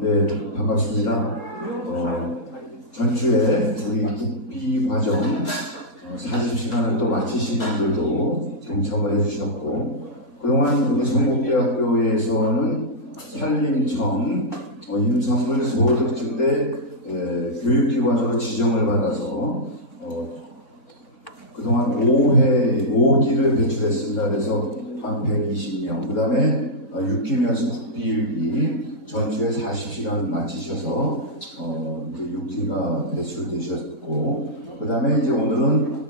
네, 반갑습니다. 전주에 우리 국비 과정 40시간을 또 마치신 분들도 동참을 해주셨고, 그동안 우리 성북대학교에서는 산림청 임산물 소득증대 교육기관으로 지정을 받아서 그동안 5기를 배출했습니다. 그래서 한 120명, 그 다음에 6기 연수 국비 1기 전주에 40시간 마치셔서 이제 6기가 배출되셨고, 그 다음에 이제 오늘은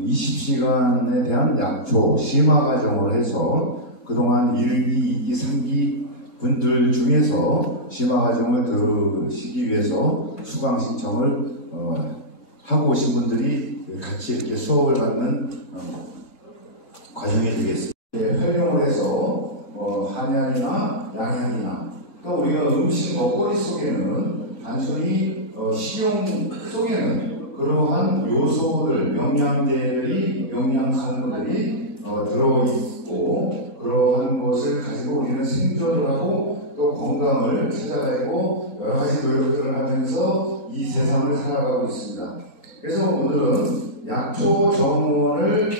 20시간에 대한 약초 심화 과정을 해서 그동안 1기, 2기, 3기 분들 중에서 심화 과정을 들으시기 위해서 수강 신청을 하고 오신 분들이 같이 이렇게 수업을 받는 과정이 되겠습니다. 활용을 해서 한약이나 양약이나 또 우리가 음식 먹거리 속에는 단순히 식용 속에는 그러한 요소들, 영양성분들이 들어있고, 그러한 것을 가지고 우리는 생존을 하고 또 건강을 찾아가고 여러 가지 노력들을 하면서 이 세상을 살아가고 있습니다. 그래서 오늘은 약초 정원을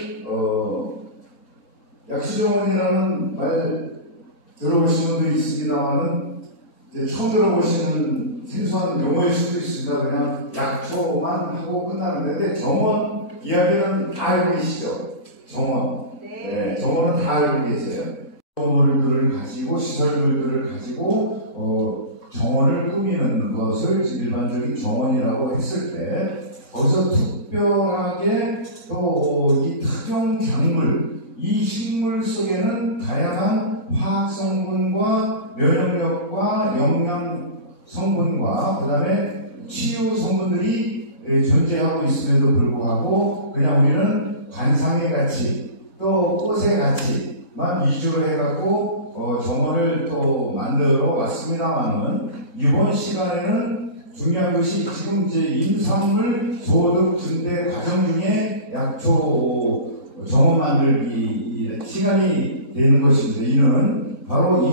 약초 정원이라는 말 들어보신 분도 있습니다만은 처음 들어보시는 생소한 용어일 수도 있습니다. 그냥 약초만 하고 끝나는데, 정원 이야기는 다 알고 계시죠? 정원. 네, 정원은 다 알고 계세요. 건물들을 가지고, 시설물들을 가지고 정원을 꾸미는 것을 일반적인 정원이라고 했을 때, 거기서 특별하게 또 이 특정 작물, 이 식물 속에는 다양한 화학 성분과 면역력과 영양 성분과 그 다음에 치유 성분들이 존재하고 있음에도 불구하고 그냥 우리는 관상의 가치 또 꽃의 가치만 위주로 해갖고 정원을 또 만들어 왔습니다만은, 이번 시간에는 중요한 것이 지금 이제 임산물 소득 증대 과정 중에 약초 정원 만들기 시간이 되는 것인데, 이는 바로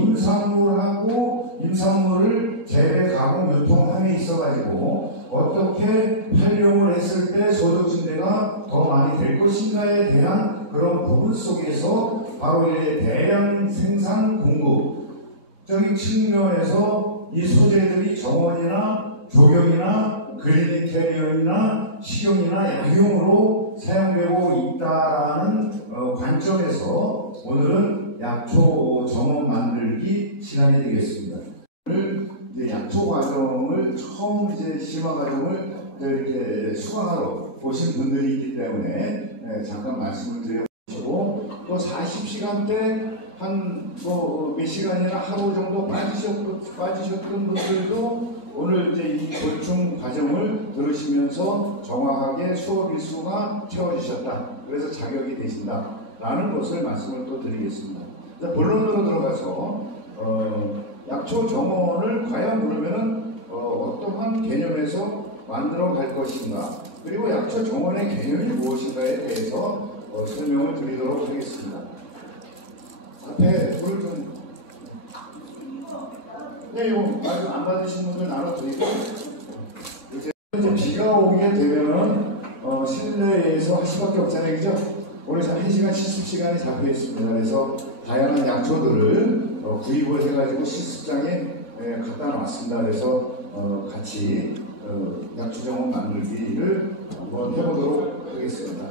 임산물을 재배, 가공, 유통함에 있어가지고 어떻게 활용을 했을 때 소득 증대가 더 많이 될 것인가에 대한 그런 부분 속에서 바로 이 대량 생산 공급적인 측면에서 이 소재들이 정원이나 조경이나 클리닉 캐리어이나 식용이나 약용으로 사용되고 있다라는 관점에서 오늘은 약초 정원 만들기 시간이 되겠습니다. 오늘 이제 약초 과정을 처음 이제 심화 과정을 이렇게 수강하러 오신 분들이 있기 때문에 잠깐 말씀을 드려보시고, 또 40시간 때 한 몇 시간이나 하루 정도 빠지셨던 분들도 오늘 이제 이 보충 과정을 들으시면서 정확하게 수업 일수가 채워지셨다, 그래서 자격이 되신다 라는 것을 말씀을 또 드리겠습니다. 본론으로 들어가서 약초 정원을 과연 그러면은 어떠한 개념에서 만들어 갈 것인가, 그리고 약초 정원의 개념이 무엇인가에 대해서 설명을 드리도록 하겠습니다. 앞에 물을 좀, 네, 이거 말씀 안 받으신 분들 나눠드리고, 이제 비가 오게 되면은 실내에서 할 수밖에 없잖아요, 그죠? 오늘 1시간 70시간이 잡혀 있습니다. 그래서 다양한 약초들을 구입을 해가지고 실습장에 갖다 놨습니다. 그래서 같이 약초 정원 만들기를 한번 해보도록 하겠습니다.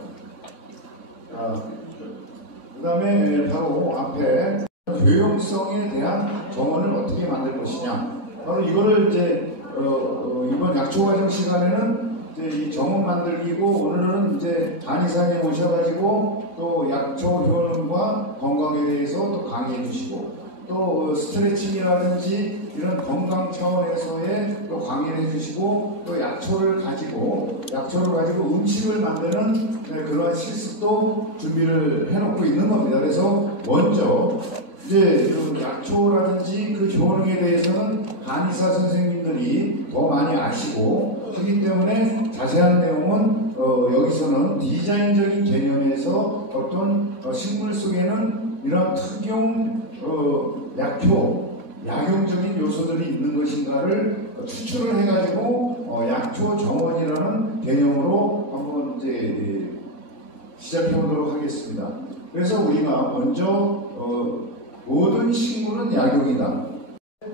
그 다음에 바로 앞에 교용성에 대한 정원을 어떻게 만들 것이냐, 바로 이거를 이제 이번 약초 과정 시간에는 이제 이 정원 만들기고, 오늘은 이제 한의사에 오셔가지고 또 약초 효능과 건강에 대해서 또 강의해 주시고, 또 스트레칭이라든지 이런 건강 차원에서의 또 강의를 해주시고, 또 약초를 가지고 음식을 만드는 그러한 실습도 준비를 해놓고 있는 겁니다. 그래서 먼저 이제 그 약초라든지 그 효능에 대해서는 한의사 선생님들이 더 많이 아시고 하기 때문에 자세한 내용은 여기서는 디자인적인 개념에서 어떤 식물 속에는 이런 특용 약초, 약용적인 요소들이 있는 것인가를 추출을 해가지고 약초 정원이라는 개념으로 한번 이제 시작해 보도록 하겠습니다. 그래서 우리가 먼저 모든 식물은 약용이다.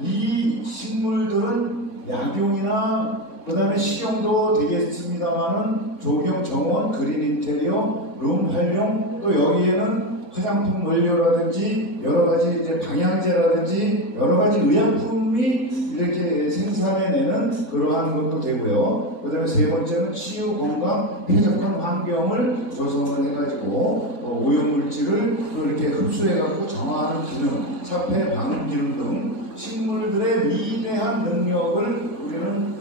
이 식물들은 약용이나 그 다음에 식용도 되겠습니다만은 조경, 정원, 그린 인테리어, 룸 활용, 또 여기에는 화장품 원료라든지 여러 가지 이제 방향제라든지 여러 가지 의약품이 이렇게 생산해내는 그러한 것도 되고요. 그 다음에 세 번째는 치유, 건강, 쾌적한 환경을 조성을 해가지고 오염물질을 또 이렇게 흡수해갖고 정화하는 기능, 차폐, 방음 기능 등 식물들의 위대한 능력을 우리는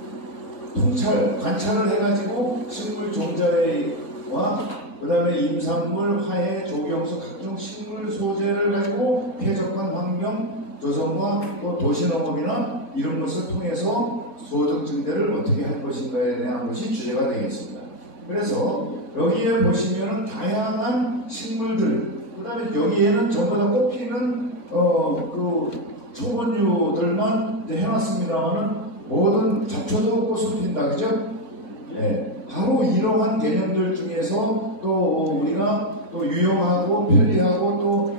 관찰을 해가지고 식물 종자와 그 다음에 임산물, 화해, 조경수, 각종 식물 소재를 가지고 쾌적한 환경 조성과 또 도시농업이나 이런 것을 통해서 소득 증대를 어떻게 할 것인가에 대한 것이 주제가 되겠습니다. 그래서 여기에 보시면은 다양한 식물들, 그 다음에 여기에는 전부 다 꽃피는 그 초본류들만 해놨습니다만은 모든 잡초도 꽃을 핀다, 그죠? 예, 바로 이러한 개념들 중에서 또 우리가 또 유용하고 편리하고 또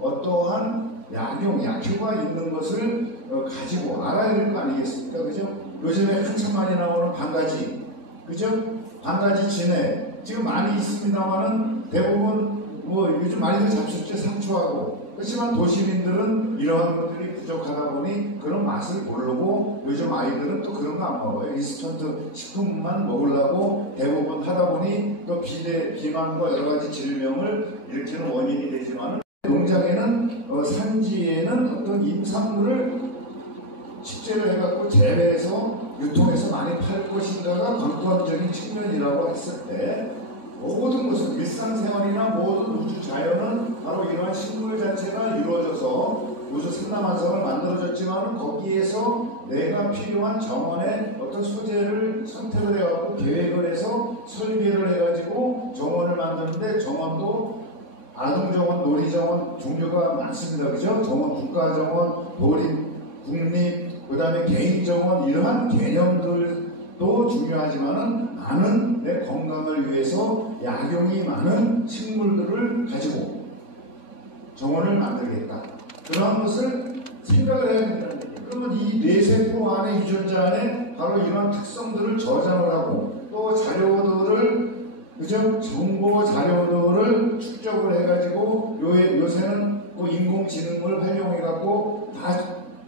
어떠한 약효가 있는 것을 가지고 알아야 될 거 아니겠습니까? 그죠? 요즘에 한참 많이 나오는 반가지, 그죠? 반가지 진해 지금 많이 있습니다만은 대부분 뭐 요즘 많이들 잡숫죠, 상추하고. 그렇지만 도시민들은 이러한 것들이 부족하다 보니 그런 맛을 모르고 요즘 아이들은 또 그런 거 안 먹어요. 인스턴트 식품만 먹으려고 대부분 하다 보니 또 비만과 여러 가지 질병을 일으키는 원인이 되지만 농장에는 산지에는 어떤 임산물을 식재를 해갖고 재배해서 유통해서 많이 팔 것인가가 관건적인 측면이라고 했을 때 모든 것은 일상생활이나 모든 우주 자연은 바로 이러한 식물 자체가 이루어져서 우주 삼라만성을 만들어졌지만 거기에서 내가 필요한 정원의 어떤 소재를 선택을 해갖고 계획을 해서 설계를 해가지고 정원을 만드는데 정원도 아동정원, 놀이정원 종류가 많습니다. 그죠? 정원, 국가정원, 국립, 그 다음에 개인정원 이러한 개념들도 중요하지만은 많은 내 건강을 위해서 약용이 많은 식물들을 가지고 정원을 만들겠다. 그런 것을 생각을 해야 된다는 얘기예요. 그러면 이 뇌세포 안에 유전자 안에 바로 이런 특성들을 저장을 하고 또 자료들을 그죠? 정보 자료들을 축적을 해가지고 요새는 또 인공지능을 활용해갖고 다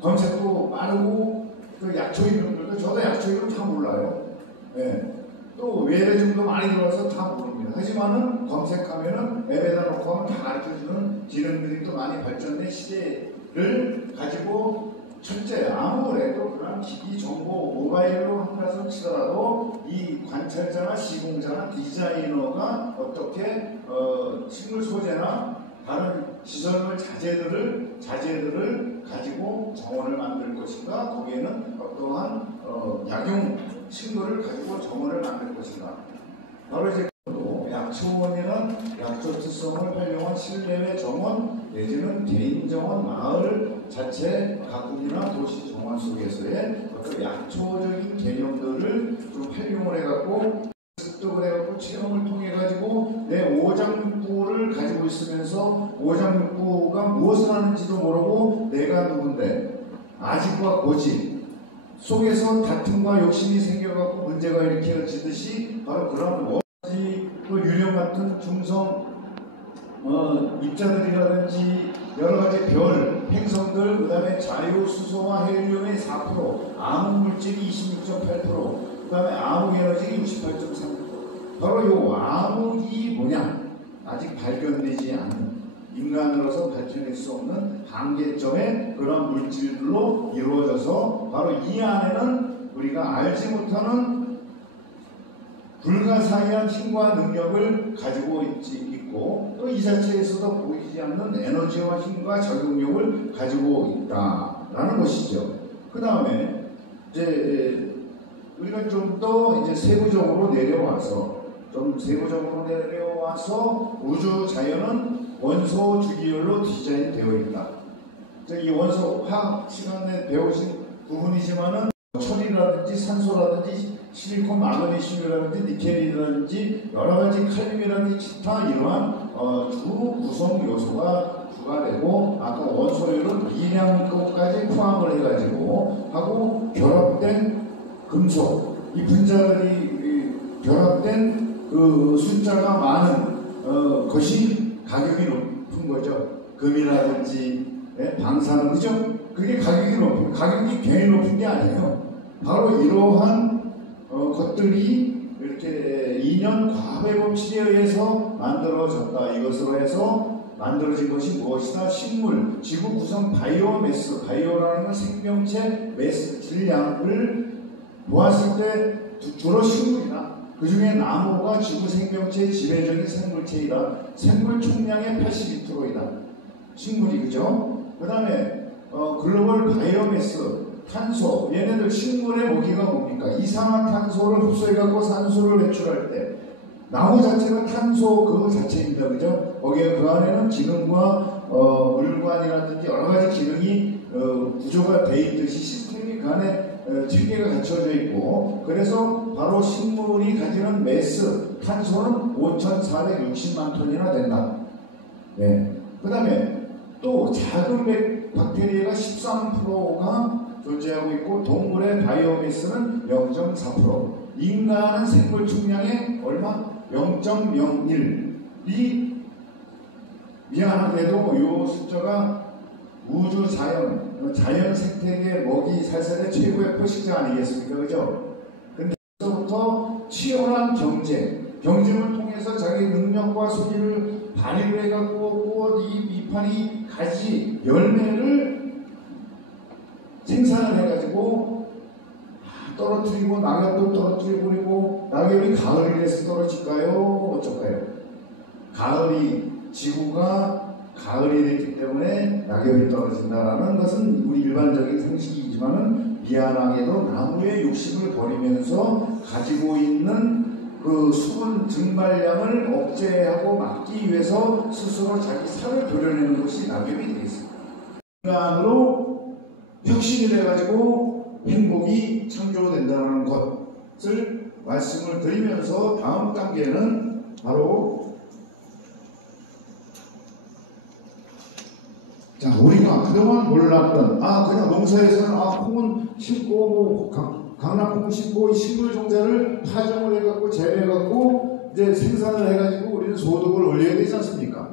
검색도 빠르고 그 약초 이름들도 저도 약초 이름 다 몰라요. 네. 또 외래종도 많이 들어와서 다 모릅니다. 하지만은 검색하면은 앱에다 놓고 하면 다 가르쳐주는 기능들이 또 많이 발전된 시대를 가지고 첫째 아무래도 그런 기기 정보 모바일로 한다고 치더라도 이 관찰자나 시공자나 디자이너가 어떻게 식물 소재나 다른 시설물 자재들을 가지고 정원을 만들 것인가, 거기에는 어떠한 약용 식물을 가지고 정원을 만들 것인가. 바로 이제 약초원이나 약초 특성을 활용한 실내외 정원 내지는 개인 정원, 마을 자체 가꾸기나 도시 정원 속에서의 어떤 약초적인 개념들을 좀 활용을 해갖고 습득을 해갖고 체험을 통해 가지고 내 오장육부를 가지고 있으면서 오장육부가 무엇을 하는지도 모르고 내가 누군데 아직과 고집 속에서 다툼과 욕심이 생겨갖고 문제가 일으켜지듯이 바로 그런 또 유령 같은 중성 입자들이라든지 여러 가지 별, 행성들, 그 다음에 자유, 수소와 헬륨의 4%, 암흑 물질이 26.8%, 그 다음에 암흑 에너지 68.3%. 바로 요 암흑이 뭐냐? 아직 발견되지 않은 인간으로서 밝혀낼 수 없는 한계점의 그런 물질들로 이루어져서 바로 이 안에는 우리가 알지 못하는 불가사의한 힘과 능력을 가지고 있고 또 이 자체에서도 보이지 않는 에너지와 힘과 적용력을 가지고 있다라는 것이죠. 그 다음에 이제 우리가 좀 더 이제 세부적으로 내려와서 우주 자연은 원소 주기율로 디자인되어 있다. 저기 원소 화학 시간에 배우신 부분이지만은 철이라든지 산소라든지 실리콘, 마그네슘이라든지 니켈이라든지 여러 가지 칼륨이라든지 기타 이러한 주 구성 요소가 부과되고 아까 원소율은 미량급까지 포함을 해가지고 하고 결합된 금속 이 분자들이 결합된 그 숫자가 많은 것이 가격이 높은 거죠. 금이라든지 방사능 그죠? 그게 가격이 괜히 높은 게 아니에요. 바로 이러한 것들이 이렇게 2년 과배 법칙에 의해서 만들어졌다. 이것으로 해서 만들어진 것이 무엇이다? 식물, 지구 구성 바이오매스, 바이오라는 건 생명체 매스, 질량을 보았을 때 주로 식물이다. 그 중에 나무가 지구 생명체의 지배적인 생물체이다. 생물 총량의 82%이다. 식물이 그죠? 그 다음에 글로벌 바이오매스, 탄소, 얘네들 식물의 먹이가 뭡니까? 이산화탄소를 흡수해갖고 산소를 배출할 때 나무 자체가 탄소 그 자체입니다. 그죠? 거기에 그 안에는 기능과 물관이라든지 여러 가지 기능이 구조가 돼 있듯이 시스템이 그 안에 체계가 갖춰져 있고 그래서 바로 식물이 가지는 매스, 탄소는 5,460만 톤이나 된다. 네. 그 다음에 또 작은 박테리아가 13%가 존재하고 있고 동물의 바이오매스는 0.4%, 인간은 생물 총량의 얼마? 0.01이 미안하게도 이 숫자가 우주 자연 생태계 먹이 살살의 최고의 표식자 아니겠습니까? 그죠? 근데 여기서부터 치열한 경쟁을 통해서 자기 능력과 소질을 발휘를 해갖고 잎판이 가지 열매를 생산을 해가지고 떨어뜨리고 낙엽도 떨어뜨리고 그리고 낙엽이 가을이 돼서 떨어질까요? 어쩔까요? 지구가 가을이 됐기 때문에 낙엽이 떨어진다라는 것은 우리 일반적인 상식이지만은 미안하게도 나무의 욕심을 버리면서 가지고 있는 그 수분 증발량을 억제하고 막기 위해서 스스로 자기 살을 도려내는 것이 낙엽이 되겠습니다. 인간으로 혁신이 돼가지고 행복이 창조된다는 것을 말씀을 드리면서 다음 단계는 바로 자 우리가 그동안 몰랐던 그냥 농사에서는 콩은 심고 강낭콩 심고 식물 종자를 파종을 해갖고 재배해갖고 이제 생산을 해가지고 우리는 소득을 올려야 되지 않습니까?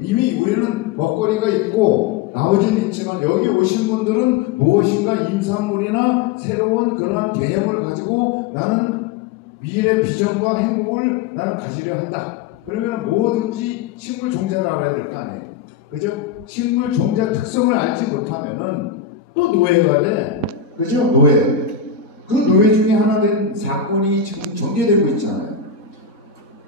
이미 우리는 먹거리가 있고 나머지는 있지만 여기 오신 분들은 무엇인가 임산물이나 새로운 그러한 개념을 가지고 나는 미래 비전과 행복을 나는 가지려 한다. 그러면 뭐든지 식물 종자를 알아야 될 거 아니에요. 그죠? 식물 종자 특성을 알지 못하면은 또 노예가 돼. 그죠? 노예. 그 노예 중에 하나 된 사건이 지금 전개되고 있잖아요.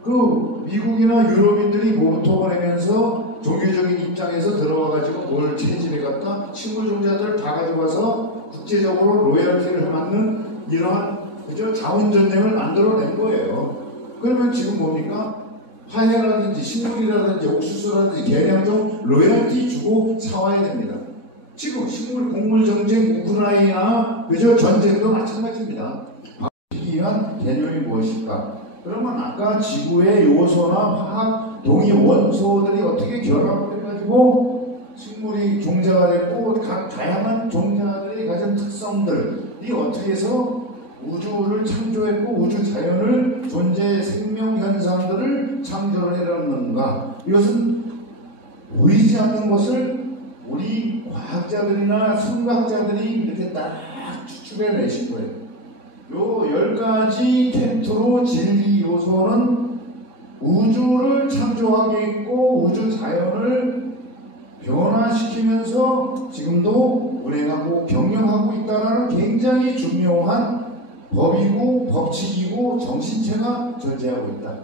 그 미국이나 유럽인들이 뭐부터 보내면서 종교적인 입장에서 들어와가지고 뭘 체질에 갖다 식물 종자들을 다 가져가서 국제적으로 로열티를 맞는 이러한 그죠? 자원전쟁을 만들어낸 거예요. 그러면 지금 뭡니까? 화해라든지 식물이라든지 옥수수라든지 개량종 로열티 주고 사와야 됩니다. 지금 식물 곡물 전쟁 우크라이나 그저 전쟁도 마찬가지입니다. 바꾸기 위한 개념이 무엇일까? 그러면 아까 지구의 요소나 화학 동위 원소들이 어떻게 결합을 해가지고 식물이 종자가 됐고 각 다양한 종자들이 가진 특성들이 어떻게 해서 우주를 창조했고 우주 자연을 존재의 생명 현상들을 창조를 해놨는가? 이것은 보이지 않는 것을 우리 과학자들이나 성각자들이 이렇게 딱 추측해내신 거예요. 요 10가지 텐트로 진리 요소는 우주를 창조하겠고 우주 자연을 변화시키면서 지금도 우리가 경영하고 있다는 굉장히 중요한 법이고 법칙이고 정신체가 존재하고 있다.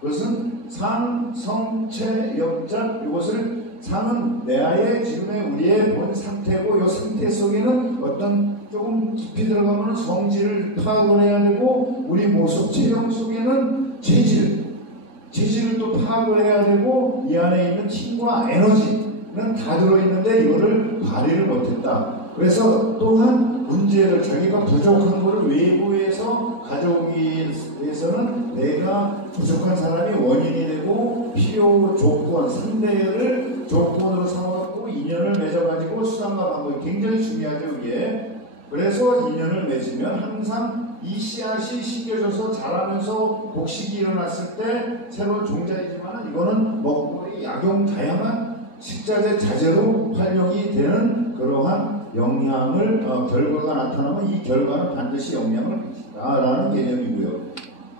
그것은 상, 성, 체, 역자 이것을 상은 내아의 지금의 우리의 본 상태고 이 상태 속에는 어떤 조금 깊이 들어가면 성질을 파악을 해야 되고 우리 모습 체형 속에는 재질을 또 파악을 해야 되고 이 안에 있는 힘과 에너지 다 들어있는데 이거를 발휘를 못했다. 그래서 또한 문제를 자기가 부족한 것을 외부에서 가져오기 위해서는 내가 부족한 사람이 원인이 되고 필요 조건, 상대를 조건으로 삼아갖고 인연을 맺어가지고 수단과 방법이 굉장히 중요하죠. 이게. 그래서 인연을 맺으면 항상 이 씨앗이 심겨져서 자라면서 곡식이 일어났을 때 새로운 종자이지만 이거는 먹거리, 약용, 다양한 식자재 자재로 활용이 되는 그러한 영향을 결과가 나타나면 이 결과는 반드시 영향을 미친다라는 개념이고요.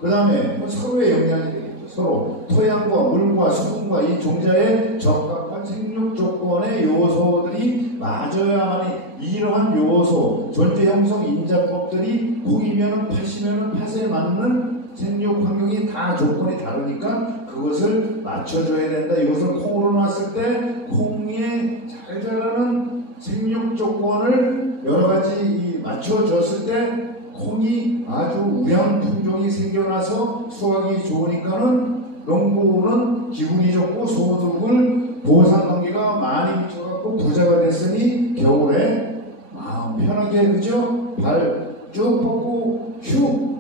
그 다음에 서로의 영향이 되겠죠. 서로 토양과 물과 수분과 이 종자의 적합한 생육 조건의 요소들이 맞아야만이 이러한 요소, 존재 형성 인자법들이 콩이면은 팥이면은 팥에 맞는 생육 환경이 다 조건이 다르니까 그것을 맞춰줘야 된다. 이것을 콩으로 놨을 때 콩에 잘 자라는 생육 조건을 여러 가지 맞춰줬을 때 콩이 아주 우량 품종이 생겨나서 수확이 좋으니까는 농부는 기분이 좋고 소득을 보상관계가 많이 미쳐갖고 부자가 됐으니 겨울에 마음 편하게 그죠? 발 쭉 뻗고 슉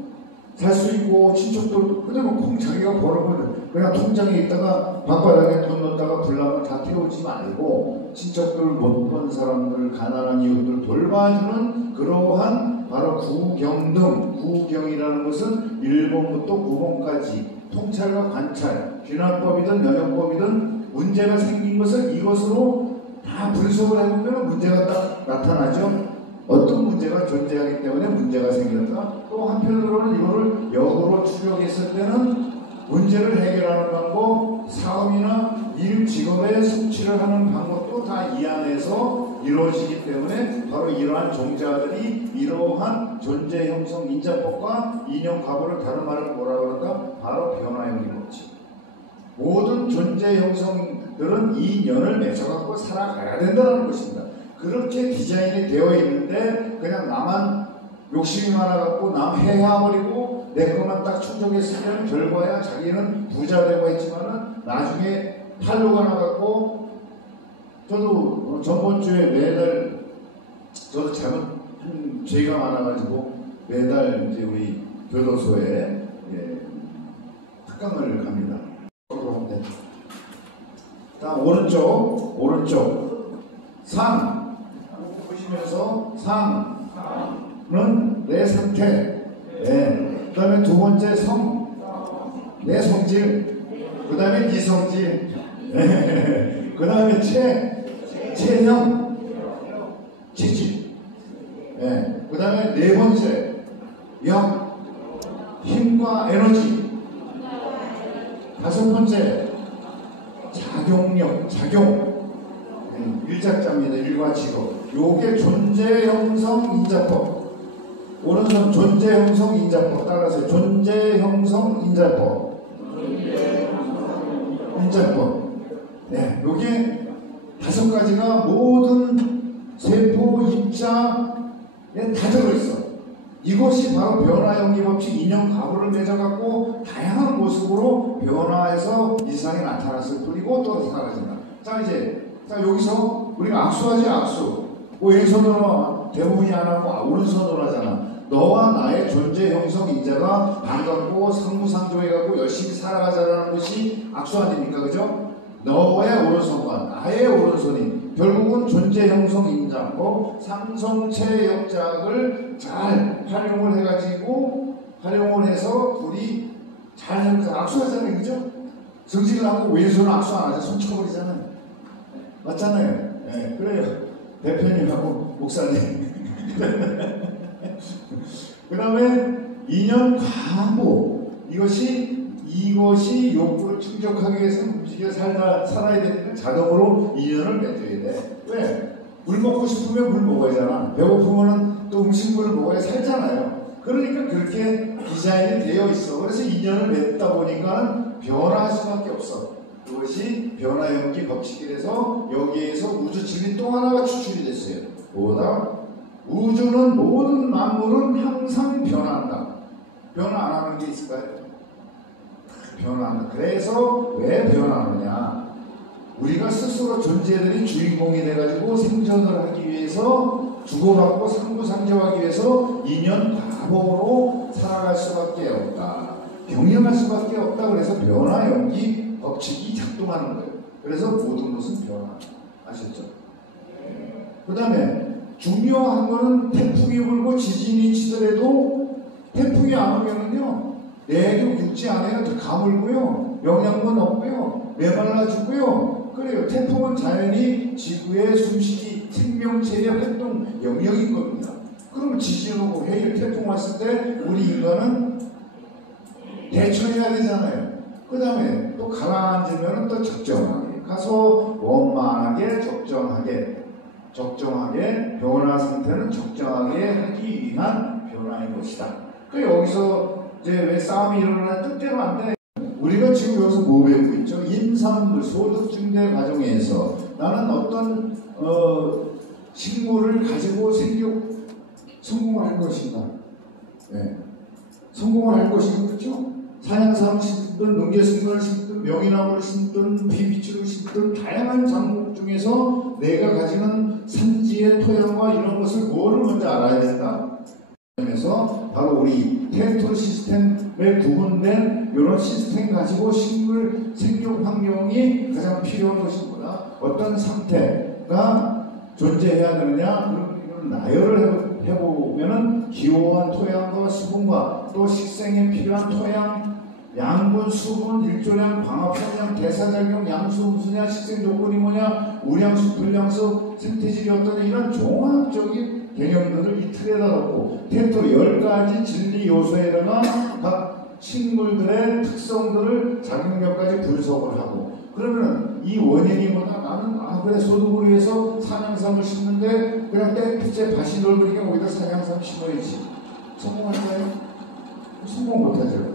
살 수 있고 친척들도 그대로 콩 자기가 벌어버려. 그냥 통장에 있다가 방바닥에 돈 넣었다가 불나면 다 태우지 말고 친척들 못 본 사람들 가난한 이웃들 돌봐주는 그러한 바로 구경등, 구경이라는 것은 1번부터 9번까지 통찰과 관찰, 귀납법이든 면역법이든 문제가 생긴 것을 이것으로 다 분석을 해보면 문제가 딱 나타나죠. 어떤 문제가 존재하기 때문에 문제가 생겼다. 또 한편으로는 이거를 역으로 추적했을 때는 문제를 해결하는 방법, 사업이나 일, 직업에 성취를 하는 방법도 다 이 안에서 이루어지기 때문에 바로 이러한 종자들이 이러한 존재 형성 인자법과 인연 과거를 다른 말을 뭐라 그럴까? 바로 변화의 법칙. 모든 존재 형성들은 이 인연을 맺어갖고 살아가야 된다는 것입니다. 그렇게 디자인이 되어 있는데 그냥 나만 욕심이 많아갖고 남 해야버리고 내 것만 딱 충족했으면 결과야 자기는 부자 되고 했지만은 나중에 탈로가 나갖고 저도 전번주에 매달 저도 잘못한 죄가 많아가지고 매달 이제 우리 교도소에 특강을 갑니다. 자, 오른쪽 상 보시면서 상은 내 상태, 그 다음에 두 번째 성, 내 성질, 그 다음에 네 성질, 그 다음에 체형, 체질, 그 다음에 네 번째 영, 힘과 에너지, 다섯 번째 작용력, 작용, 일작자입니다. 일과 직업. 요게 존재 형성 인자법. 오른손 존재 형성 인자법 따라서 존재 형성 인자법. 인자법. 네, 요게 다섯 가지가 모든 세포 입자에 다 들어있어. 이것이 바로 변화연기 법칙 인연 가부를 맺어갖고 다양한 모습으로 변화해서 이상이 나타났을 뿐이고 또 사라진다. 자, 여기서 우리가 악수하지, 악수. 왼손으로 대부분이 안 하고 오른손으로 하잖아. 너와 나의 존재 형성 인자가 반갑고 상무상조해갖고 열심히 살아가자라는 것이 악수 아닙니까? 그죠? 너의 오른손과 나의 오른손이 결국은 존재 형성 인자고 상성체 역작을 잘 활용을 해가지고 활용을 해서 둘이 잘 악수하잖아요. 그죠? 정직을 하고 왼손은 악수 안 하죠. 손 쳐버리잖아요. 맞잖아요. 네, 그래요. 대표님하고 목사님. 그 다음에 인연 과보. 이것이 욕구를 충족하기 위해서 움직여 살아야 되니까 자동으로 인연을 맺어야 돼. 왜? 물 먹고 싶으면 물 먹어야잖아. 배고프면 또 음식물을 먹어야 살잖아요. 그러니까 그렇게 디자인이 되어 있어. 그래서 인연을 맺다 보니까 변화할 수밖에 없어. 그것이 변화연기 법칙이라서 여기에서 우주침이 또 하나가 추출이 됐어요. 뭐다? 우주는 모든 만물은 항상 변화한다. 변화 안 하는 게 있을까요? 변화한다. 그래서 왜 변화하느냐? 우리가 스스로 존재들이 주인공이 돼가지고 생존을 하기 위해서 주고받고 상부상조하기 위해서 인연과보로 살아갈 수밖에 없다. 병행할 수밖에 없다. 그래서 변화 연기 법칙이 작동하는 거예요. 그래서 모든 것은 변화. 아셨죠? 그 다음에 중요한 거는 태풍이 불고 지진이 치더라도 태풍이 안 오면은요, 내륙 육지 안에는 다 가물고요, 영양분 없고요, 메말라 죽고요. 그래요. 태풍은 자연히 지구의 숨쉬기 생명체의 활동 영역인 겁니다. 그러면 지진 오고 해일 태풍 왔을 때 우리 인간은 대처해야 되잖아요. 그 다음에 또 가라앉으면 또 적정하게 가서 원만하게 적정하게 변화 상태는 적정하게 하기 위한 변화인 것이다. 그 여기서 이제 왜 싸움이 일어나는 뜻대로 안 돼. 우리가 지금 여기서 뭐 배우고 있죠? 임산물 소득 증대 과정에서 나는 어떤 식물을 가지고 성공을 할 것인가? 네. 성공을 할 것인가, 그렇죠? 사냥삼을 심든 능계승관을 심든 명이나무를 심든 비비추를 심든 다양한 작물 중에서 내가 가지는 산지의 토양과 이런 것을 뭐를 먼저 알아야 된다? 그래서 바로 우리 텐트 시스템에 구분된 이런 시스템 가지고 식물 생존 환경이 가장 필요한 것이구나. 어떤 상태가 존재해야 되느냐? 그런 나열을 해보면은 기호한 토양과 수분과 또 식생에 필요한 토양, 양분, 수분, 일조량, 광합성량, 대사작용, 양수, 음수냐, 식생 조건이 뭐냐, 우량수, 불량수, 생태질이 어떠냐, 이런 종합적인 개념들을 이 틀에다 놓고 텐트 10가지 진리 요소에다가 각 식물들의 특성들을 작용력까지 분석을 하고, 그러면 이 원인이 뭐냐, 나는 그래 소득을 위해서 산양삼을 심는데 그냥 땡볕에 밭이 넓으니까 거기다 산양삼 심어야지. 성공할까요? 성공 못하죠.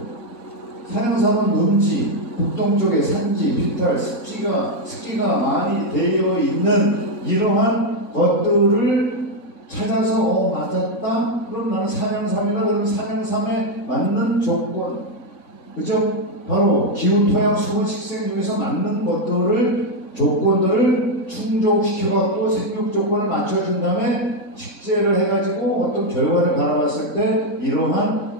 산양삼은 논지, 북동쪽에 산지, 비탈, 습기가 많이 되어 있는 이러한 것들을 찾아서 맞았다? 그럼 나는 산양삼이라. 그러면 산양삼에 맞는 조건, 그죠? 바로 기후, 토양, 수분, 식생 중에서 맞는 것들을 조건들을 충족시켜갖고 생육 조건을 맞춰준 다음에 식재를 해가지고 어떤 결과를 바라봤을 때 이러한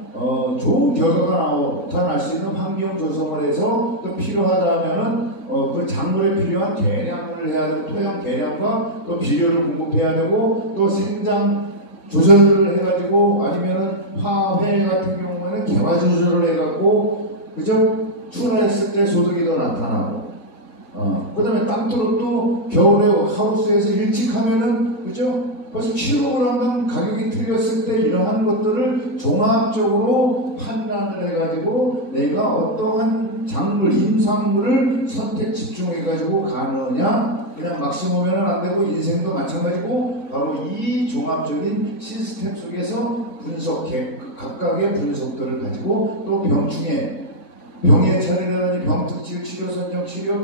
좋은 결과가 나타날 수 있는 환경 조성을 해서 또 필요하다면은 그 작물에 필요한 개량을 해야 되고 토양 개량과 또 비료를 공급해야 되고 또 생장 조절을 해가지고 아니면은 화훼 같은 경우에는 개화 조절을 해갖고 그죠? 출하했을 때 소득이 더 나타나고 그 다음에 땅두릅도 겨울에 하우스에서 일찍 하면은 그죠? 벌써 7kg 가격이 틀렸을 때 이러한 것들을 종합적으로 판단을 해가지고 내가 어떠한 작물, 임산물을 선택 집중해가지고 가느냐, 그냥 막 심으면 안 되고 인생도 마찬가지고 바로 이 종합적인 시스템 속에서 각각의 분석들을 가지고 또 병의 차례라든지 병특질, 치료, 선정 치료,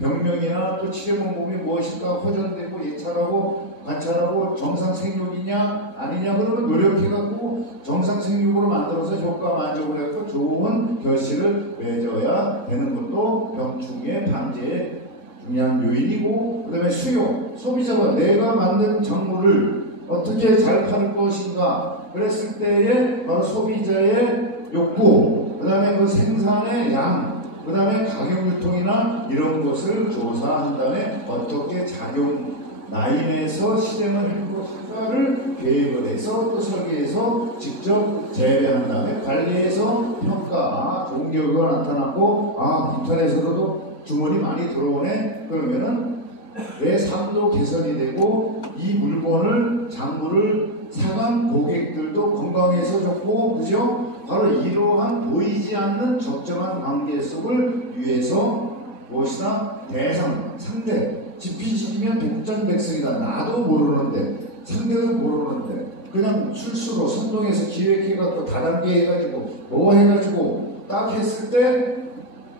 병명이나 또 치료 방법이 무엇일까 호전되고 예찰하고 관찰하고 정상 생육이냐 아니냐 그러면 노력해갖고 정상 생육으로 만들어서 효과 만족을 했고 좋은 결실을 맺어야 되는 것도 병충해 방지에 중요한 요인이고, 그 다음에 수요, 소비자가 내가 만든 작물을 어떻게 잘 팔 것인가 그랬을 때에 바로 소비자의 욕구, 그 다음에 그 생산의 양, 그 다음에 가격 유통이나 이런 것을 조사한 다음에 어떻게 작용 라인에서 실행을 할 것인가를 계획을 해서 또 설계해서 직접 재배한 다음에 관리해서 평가, 좋은 결과가 나타났고 인터넷으로도 주문이 많이 들어오네. 그러면은 내 삶도 개선이 되고 이 물건을 작물을 사간 고객들도 건강해서졌고 그죠? 바로 이러한 보이지 않는 적정한 관계 속을 위해서 무엇이다? 대상, 상대 지피지기면 백전백승이다. 나도 모르는데 상대도 모르는데 그냥 술수로 선동해서 기획해갖고 다단계 해가지고 뭐 해가지고 딱 했을 때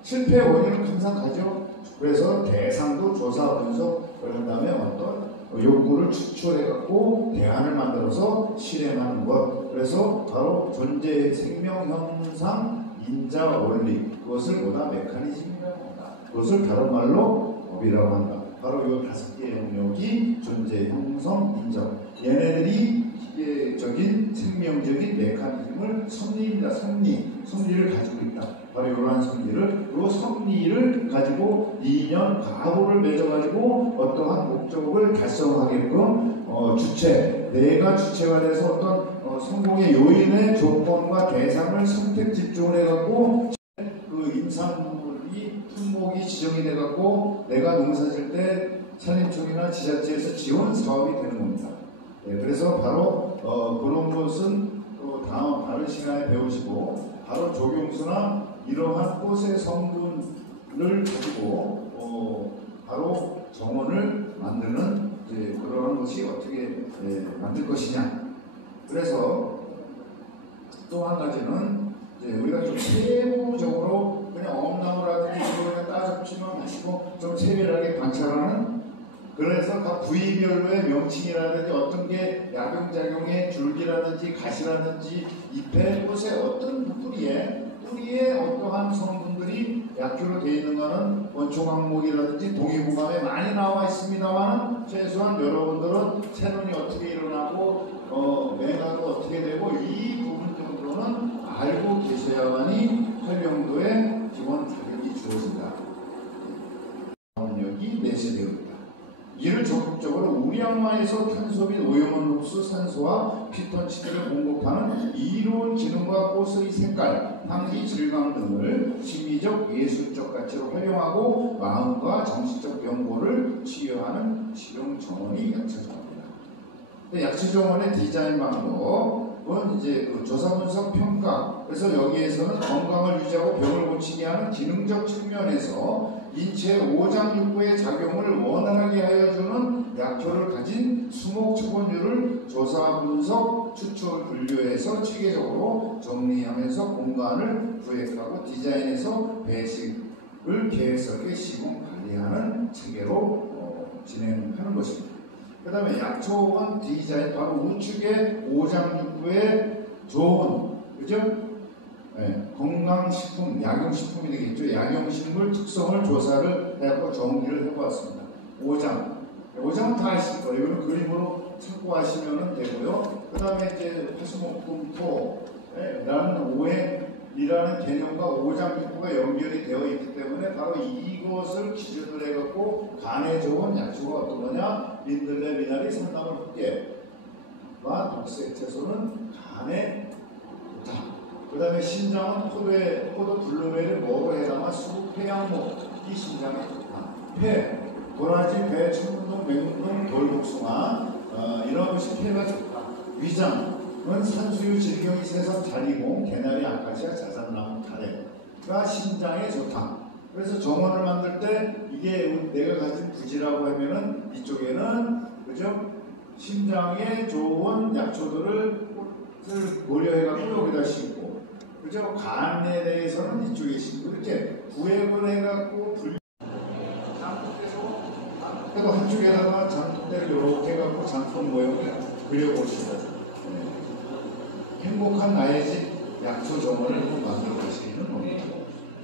실패 원인은 항상 가죠. 그래서 대상도 조사 분석을 한 다음에 어떤 욕구를 추출해갖고 대안을 만들어서 실행하는 것. 그래서 바로 존재의 생명 현상 인자 원리, 그것을 보다 메커니즘이라고 한다. 그것을 다른 말로 법이라고 한다. 바로 이 5개의 영역이 존재, 형성, 인정. 얘네들이 기계적인 생명적인 메커니즘을 섭리입니다. 섭리를 가지고 있다. 바로 이러한 섭리를, 이 섭리를 가지고 인연, 가호를 맺어가지고 어떠한 목적을 달성하게끔 내가 주체가 돼서 어떤 성공의 요인의 조건과 대상을 선택 집중을 해갖고 그 임산물이 품목이 지정이 돼갖고 내가 농사질 때 산림청이나 지자체에서 지원 사업이 되는 겁니다. 네, 그래서 바로 그런 것은 또 다른 시간에 배우시고 바로 조경수나 이러한 꽃의 성분을 가지고 바로 정원을 만드는 그러한 것이 어떻게 만들 것이냐. 그래서 또 한 가지는 우리가 좀 세부적으로 그냥 엄나무라든지 그냥 따잡지만 마시고 좀 세밀하게 관찰하는, 그래서 각 부위별로의 명칭이라든지 어떤 게 약용작용의 줄기라든지 가시라든지 잎의 꽃의 어떤 뿌리에 어떠한 성분들이 약효로 되어 있는 것은 원초 항목이라든지 동의보감에 많이 나와 있습니다만 최소한 여러분들은 새눈이 어떻게 일어나고 매가도 어떻게 되고 이 부분 정도는 알고 계셔야만이 활용도에 기본 자격이 주어진다. 여기 내세되었다. 이를 적극적으로 우리 악마에서 탄소 및 오염원 흡수, 산소와 피톤치드를 공급하는 이로운 기능과 꽃의 색깔, 향기, 질감 등을 심리적, 예술적 가치로 활용하고 마음과 정신적 병고를 치유하는 실용 정원이 약초 정원입니다. 약초 정원의 디자인 방법은 이제 그 조사 분석 평가. 그래서 여기에서는 건강을 유지하고 병을 고치게 하는 기능적 측면에서 인체 오장육부의 작용을 원활하게 하여 주는 약효를 가진 수목초본율을 조사 분석 추출 분류해서 체계적으로 정리하면서 공간을 구획하고 디자인해서 배식을 계획설계 시공 관리하는 체계로 진행하는 것입니다. 그 다음에 약초원 디자인, 바로 우측의 오장육부의 좋은, 그죠? 네, 건강식품, 약용식품이 되겠죠. 약용식물 특성을 조사를 해서 정리를 해보았습니다. 5장은 다 아실 거예요. 이거는 그림으로 참고하시면 되고요. 그 다음에 이제 화수목금토 라는 오행이라는 개념과 오장육부가 연결이 되어 있기 때문에 바로 이것을 기준으로 해갖고 간에 좋은 약초가 어떤 거냐? 민들레, 미나리, 산나물, 흑개와 독색 채소는 간에 좋다. 그 다음에 신장은 포도 블루베리, 뭐로 해당한 수국, 폐양목이 신장에 좋다. 폐, 도라지, 배, 청운동, 맹운동, 돌복숭아 이런 것이 폐가 좋다. 위장은 산수유, 질경이, 새삼, 자리공, 개나리, 아카시아, 자산나무, 가래가 신장에 좋다. 그래서 정원을 만들 때 이게 내가 가진 부지라고 하면은 이쪽에는 그죠? 신장에 좋은 약초들을 고려해갖고 여기다 심고, 그죠? 간에 대해서는 이쪽에 심고, 이렇게 구획을 해갖고 장독대로 그래도 한쪽에다가 장독대를 이렇게 해갖고 장독 모형을 그려보시고 행복한 나의 집 약초 정원을 만들어 보시는 겁니다.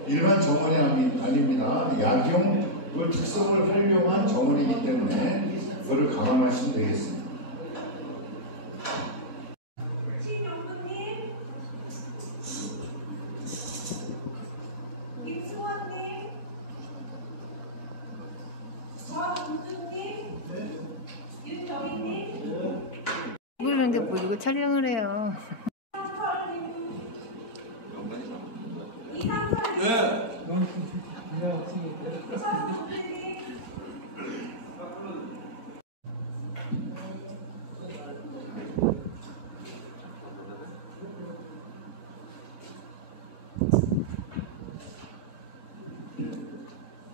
일반 정원이 아닙니다. 약용 그 특성을 활용한 정원이기 때문에 그거를 감안하시면 되겠습니다. 그런데 뭐 이거 촬영을 해요. 네.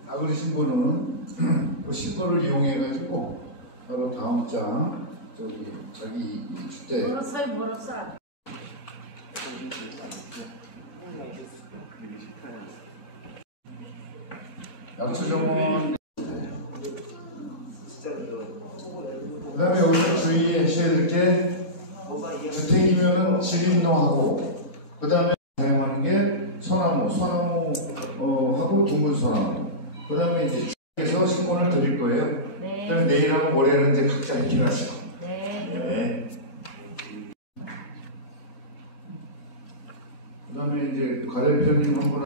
다 그러신 분은 그 신보를 이용해가지고 바로 다음 장 자기 주제 멀었어. 약초정원 그 다음에 여기서 주의하셔야 될 게 주택이면은 지림농하고 그 다음에 사용하는 게 소나무 하고 둥근 소나무 그 다음에 이제 주택에서 상품권을 드릴 거예요. 네. 그럼 내일하고 모레는 이제 각자 있기로 하시고. 네. 네. 그 다음에 이제 과대표님 한 분은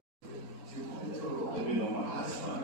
지금 컴퓨터로 업이 너무 많아서.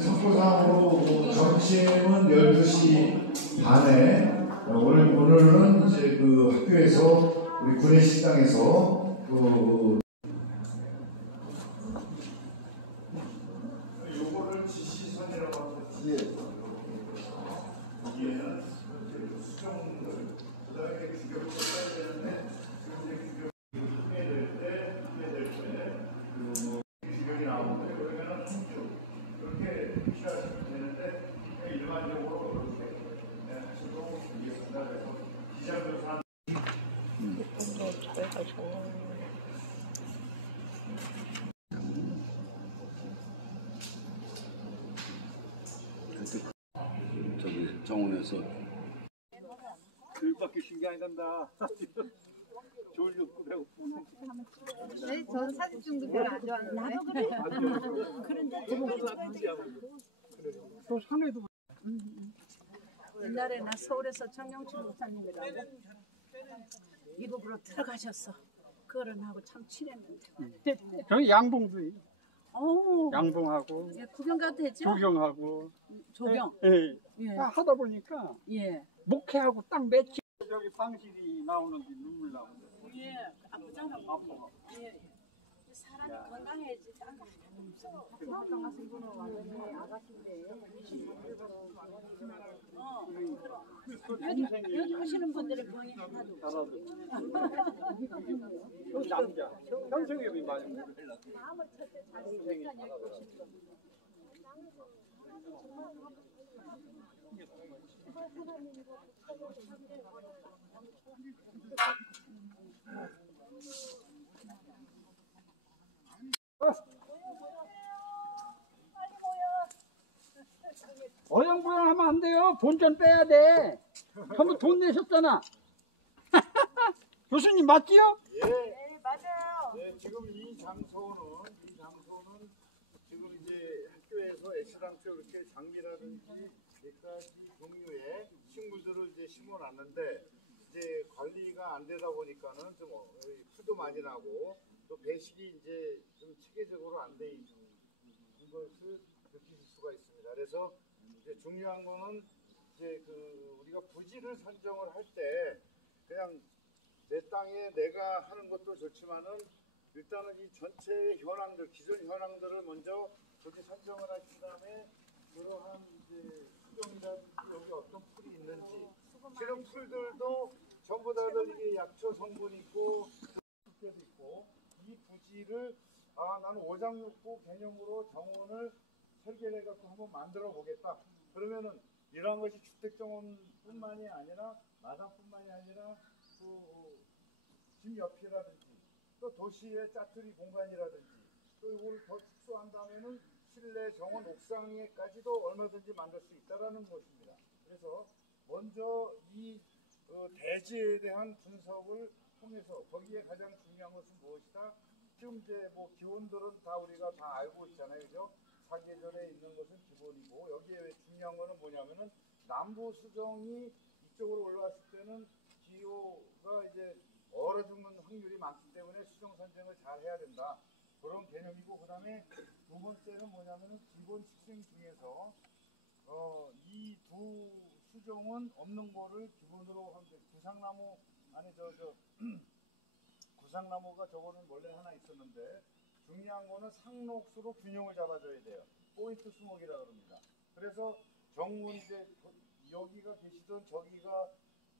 참고사항으로 점심은 12시 반에 오늘은 이제 그 학교에서 우리 구내식당에서 요거를 지시선이라고 하는데 뒤에는 수정들 그다음에 규격을 써야 되는데 지금 이제 규격 소개될 때 그리고 규격이 나오는데 그러면은 한 줄 그렇게 표시하시면 되는데 일반적으로 그렇게 하시도록 드리겠습니다. 그래서 기장조사 저기 정원에서 글밖에 신경이 간다. 졸렸고 배고프고. 네, 저 사진 찍는 거 별로 안 좋아하는데. 나도 그래. 또 산에도 옛날에 나 서울에서 정영춘 목사님이라고 미국으로 들어가셨어. 그거를 하고 참 친했는데. 저희 양봉도 어. 양봉하고 예, 구경 가도 되죠? 조경하고 조경. 예. 예. 하다 보니까 예. 목회하고 딱 며칠 저기 방실이 나오는데 눈물 나오는데 예. 아프잖아. 아파. 예. 사람이 건강해야지. 딴 거 하나도 없어. 건강하신 분은 완전히 아가씨인데. 여기 오시는 분들의 병이 하나도 없어. 남자 현석엽이 많이 마음을 첫째 잘 쓰니까 여기 오시는 분들. 어영부영하면 안 돼요. 본전 빼야 돼. 전부 돈 내셨잖아. 교수님 맞지요? 네, 맞아요. 네, 지금 이 장소는 지금 이제 학교에서 S당초 이렇게 장미라든지 몇 가지 종류의 식물들을 이제 심어놨는데 이제 관리가 안 되다 보니까는 좀 풀도 많이 나고 또 배식이 이제 좀 체계적으로 안 돼 있는 것을 느끼실 수가 있습니다. 그래서 이제 중요한 거는 이제 그 우리가 부지를 선정을 할 때 그냥 내 땅에 내가 하는 것도 좋지만은 일단은 이 전체의 현황들, 기존 현황들을 먼저 부지 선정을 하신 다음에 그러한 이제 수종이라든지 여기 어떤 풀이 있는지 실은 풀들도 전부 다들 이게 약초 성분이 있고 습계도 있고 이 부지를 나는 오장육부 개념으로 정원을 설계를 해갖고 한번 만들어 보겠다. 그러면은 이러한 것이 주택정원뿐만이 아니라 마당뿐만이 아니라 또 집 옆이라든지 또 도시의 짜투리 공간이라든지 또 이걸 더 축소한다면은 실내 정원 옥상에까지도 얼마든지 만들 수 있다라는 것입니다. 그래서 먼저 이 대지에 대한 분석을 통해서 거기에 가장 중요한 것은 무엇이다? 지금 이제 뭐 기온들은 다 우리가 다 알고 있잖아요, 그죠? 사계절에 있는 것은 기본이고 여기에 중요한 거는 뭐냐면은 남부 수정이 이쪽으로 올라왔을 때는 기후가 이제 얼어 죽는 확률이 많기 때문에 수정 선정을 잘 해야 된다. 그런 개념이고 그다음에 두 번째는 뭐냐면은 기본 식생 중에서 이 두 수종은 없는 거를 기본으로 하면 돼. 구상나무 아니 구상나무가 저거는 원래 하나 있었는데 중요한 거는 상록수로 균형을 잡아줘야 돼요. 포인트 수목이라 그럽니다. 그래서 정문 이제 여기가 계시던 저기가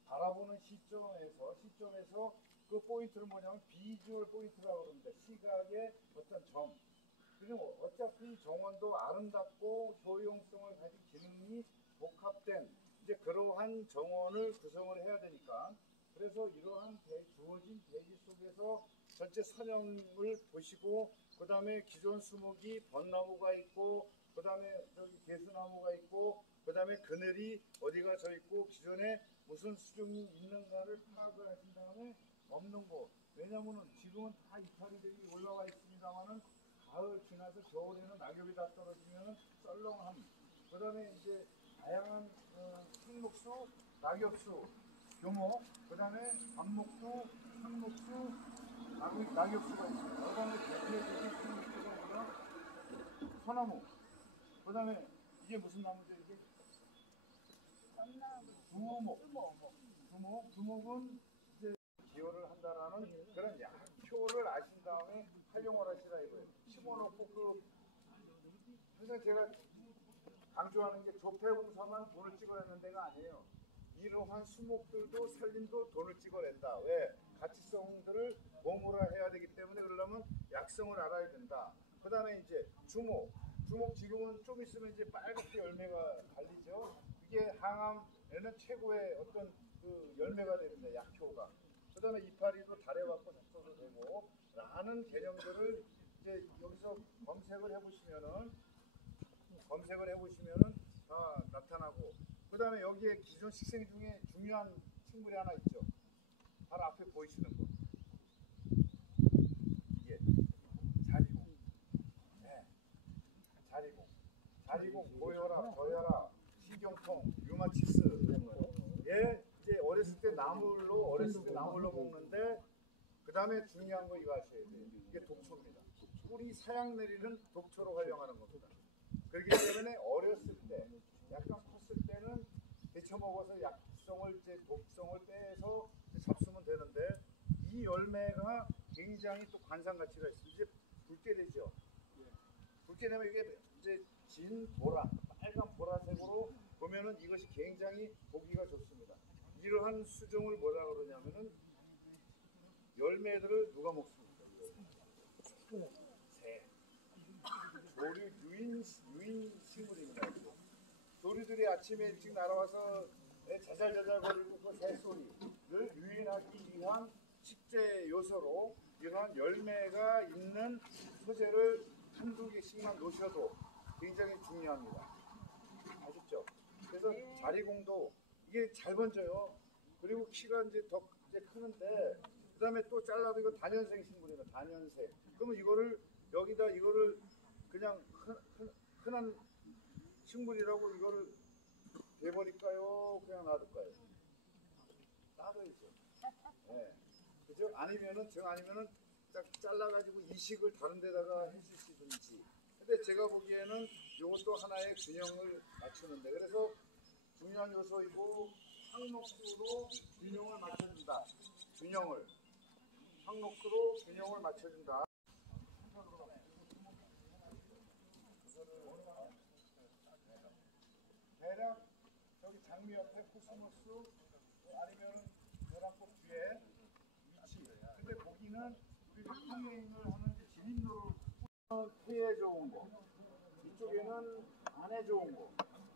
바라보는 시점에서 그 포인트는 뭐냐면 비주얼 포인트라고 그럽니다. 시각의 어떤 점. 그리고 어차피 정원도 아름답고 효용성을 가진 기능이 복합된 이제 그러한 정원을 구성을 해야 되니까 그래서 이러한 주어진 대지 속에서 전체 선형을 보시고 그 다음에 기존 수목이 벚나무가 있고 그 다음에 저기 개수나무가 있고 그 다음에 그늘이 어디가 져 있고 기존에 무슨 수종이 있는가를 파악을 하신 다음에 없는 거. 왜냐면은 지금은 다 이파리들이 올라와 있습니다만은 가을 지나서 겨울에는 낙엽이 다 떨어지면은 썰렁함. 그 다음에 이제 다양한 식목수, 낙엽수, 교목, 그 다음에 암목수, 상목수, 낙엽수가 있습니다. 그 다음에 대표적인 식목수가 뭐야? 소나무. 그 다음에 이게 무슨 나무죠? 이게 두목은 이제 기여를 한다라는 그런 약효를 아신 다음에 활용을 하시라 이거예요. 심어놓고 항상 제가 강조하는 게 조폐공사만 돈을 찍어내는 데가 아니에요. 이러한 수목들도 산림도 돈을 찍어낸다. 왜? 가치성들을 공모를 해야 되기 때문에 그러려면 약성을 알아야 된다. 그 다음에 이제 주목 지금은 좀 있으면 이제 빨갛게 열매가 달리죠. 이게 항암에는 최고의 어떤 그 열매가 됩니다. 약효가. 그 다음에 이파리도 달에 받고 잡숴도 되고 라는 개념들을 이제 여기서 검색을 해보시면은 다 나타나고 그 다음에 여기에 기존 식생 중에 중요한 식물이 하나 있죠. 바로 앞에 보이시는 거. 이게 자리공. 네. 자리공 보여라 저여라 식용통 류마티스. 예, 이제 어렸을 때 나물로 먹는데 그 다음에 중요한 거 이거 아셔야 돼요. 이게 독초입니다. 뿌리 사양 내리는 독초로 활용하는 겁니다. 그렇기 때문에 어렸을 때 약간 컸을 때는 데쳐 먹어서 약성을 이제 독성을 빼서 잡수면 되는데 이 열매가 굉장히 또 관상 가치가 있어요. 이제 붉게 되죠. 붉게 되면 이게 이제 진 보라, 빨간 보라색으로 보면은 이것이 굉장히 보기가 좋습니다. 이러한 수종을 뭐라 그러냐면은 열매들을 누가 먹습니까? 새. 조류 유인 식물입니다. 조류들이 아침에 일찍 날아와서 자잘자잘거리고 그 새소리를 유인하기 위한 식재 요소로 이러한 열매가 있는 소재를 한두 개씩만 놓으셔도 굉장히 중요합니다. 아셨죠? 그래서 자리공도 이게 잘 번져요. 그리고 키가 이제 더 이제 크는데 그 다음에 또 잘라도 이거 단연생 식물이에요. 단연생. 그러면 이거를 여기다 이거를 그냥 흔한 식물이라고 이거를 내버릴까요? 그냥 놔둘까요? 놔둬야죠. 네. 그죠? 아니면은 딱 잘라가지고 이식을 다른 데다가 해주시든지. 근데 제가 보기에는 이것도 하나의 균형을 맞추는데 그래서 중요한 요소이고 상록수로 균형을 맞춰준다. 상록수로 균형을 맞춰준다. 대략 저기 장미 옆에 코스모스 아니면 벼락꽃 뒤에 위치. 근데 거기는 우리가 평행을 하는 진입로를 폐에 좋은 거, 이쪽에는 안에 좋은 거,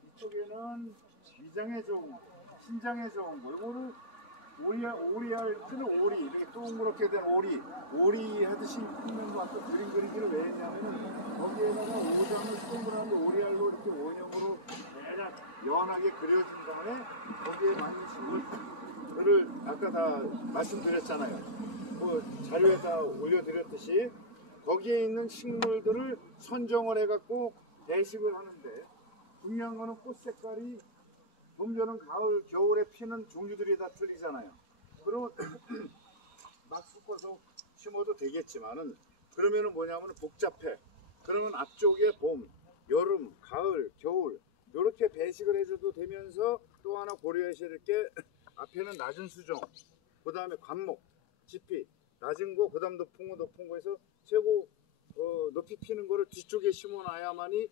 이쪽에는 위장에 좋은 거, 신장에 좋은 거. 이거를 오리알 뜨는 오리 이렇게 동그랗게 된 오리 하듯이 풀면 갖고 그림 그리기를 왜 했냐면은 거기에다가 오장을 동그란데 오리알로 이렇게 원형으로 대략 연하게 그려진 다음에 거기에 많은 식물들을 아까 다 말씀드렸잖아요. 뭐 자료에다 올려드렸듯이 거기에 있는 식물들을 선정을 해갖고 배식을 하는데 중요한 거는 꽃 색깔이 좀 전은 가을, 겨울에 피는 종류들이 다 틀리잖아요. 그러면 막 섞어서 심어도 되겠지만은 그러면은 뭐냐면 복잡해. 그러면 앞쪽에 봄, 여름, 가을, 겨울 이렇게 배식을 해줘도 되면서 또 하나 고려하셔야 될 게 앞에는 낮은 수종, 그 다음에 관목, 지피 낮은 거, 그 다음 높은 거에서 최고 높이 피는 거를 뒤쪽에 심어놔야만이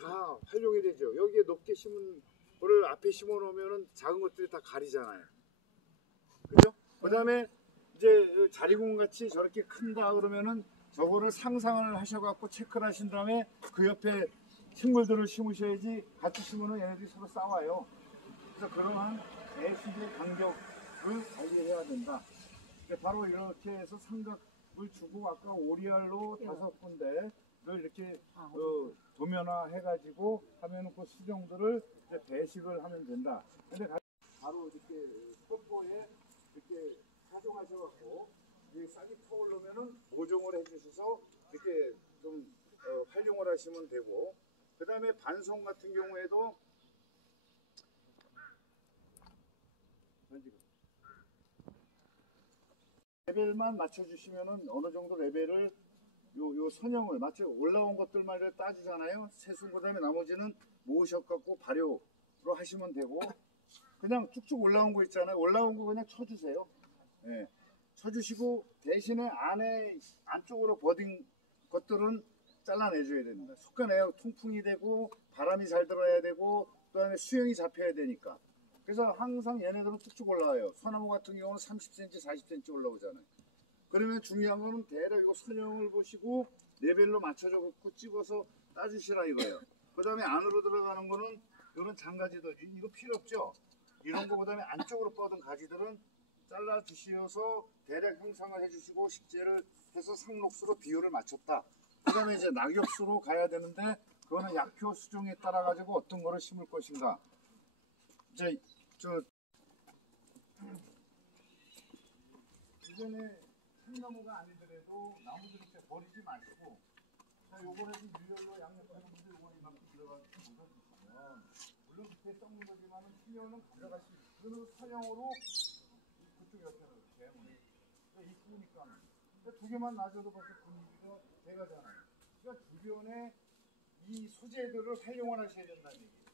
다 활용이 되죠. 여기에 높게 심은 거를 앞에 심어 놓으면은 작은 것들이 다 가리잖아요. 그죠? 그 다음에 이제 자리공 같이 저렇게 큰다 그러면은 저거를 상상을 하셔갖고 체크를 하신 다음에 그 옆에 식물들을 심으셔야지 같이 심으면 얘네들이 서로 싸워요. 그래서 그러한 배식의 간격을 관리해야 된다. 바로 이렇게 해서 삼각을 주고 아까 오리알로 5군데를 이렇게 도면화해가지고 하면은 그 수정들을 이제 배식을 하면 된다. 근데 바로 이렇게 컵보에 이렇게 사종하셔갖고 싹이 터오르면은 모종을 해주셔서 이렇게 좀 활용을 하시면 되고, 그 다음에 반송 같은 경우에도 레벨만 맞춰주시면은 어느 정도 레벨을 요 선형을 맞춰 올라온 것들만 따지잖아요. 세순. 그 다음에 나머지는 모으셔갖고 발효로 하시면 되고, 그냥 쭉쭉 올라온 거 있잖아요. 올라온 거 그냥 쳐주세요. 예. 쳐주시고 대신에 안쪽으로 버딘 것들은 잘라내줘야 됩니다. 솎아내야 통풍이 되고 바람이 잘 들어야 되고 그 다음에 수영이 잡혀야 되니까. 그래서 항상 얘네들은 쭉쭉 올라와요. 소나무 같은 경우는 30cm, 40cm 올라오잖아요. 그러면 중요한 거는 대략 이거 선형을 보시고 레벨로 맞춰서 찍어서 따주시라 이거예요. 그 다음에 안으로 들어가는 거는 이런 장가지들 이거 필요 없죠. 이런 거 그다음에 안쪽으로 뻗은 가지들은 잘라 주시어서 대략 형상을 해주시고 식재를 해서 상록수로 비율을 맞췄다. 그 다음에 이제 낙엽수로 가야 되는데 그거는 약효 수종에 따라 가지고 어떤 거를 심을 것인가. 이제 이전에 참나무가 아니더라도 나무들 이렇게 버리지 마시고, 자 요거는 일렬로 양옆하는 분들 요거 이만큼 들어가서 묻어주시면 물론 밑에 썩는 거지만은 수면은 가져갈 수 있어요. 그러면 선형으로 그쪽 옆에는 대문에 이쁘니까 두 개만 놔줘도 벌써 분위기가 돼가잖아요. 그러니까 주변에 이 소재들을 활용을 하셔야 된다는 얘기예요.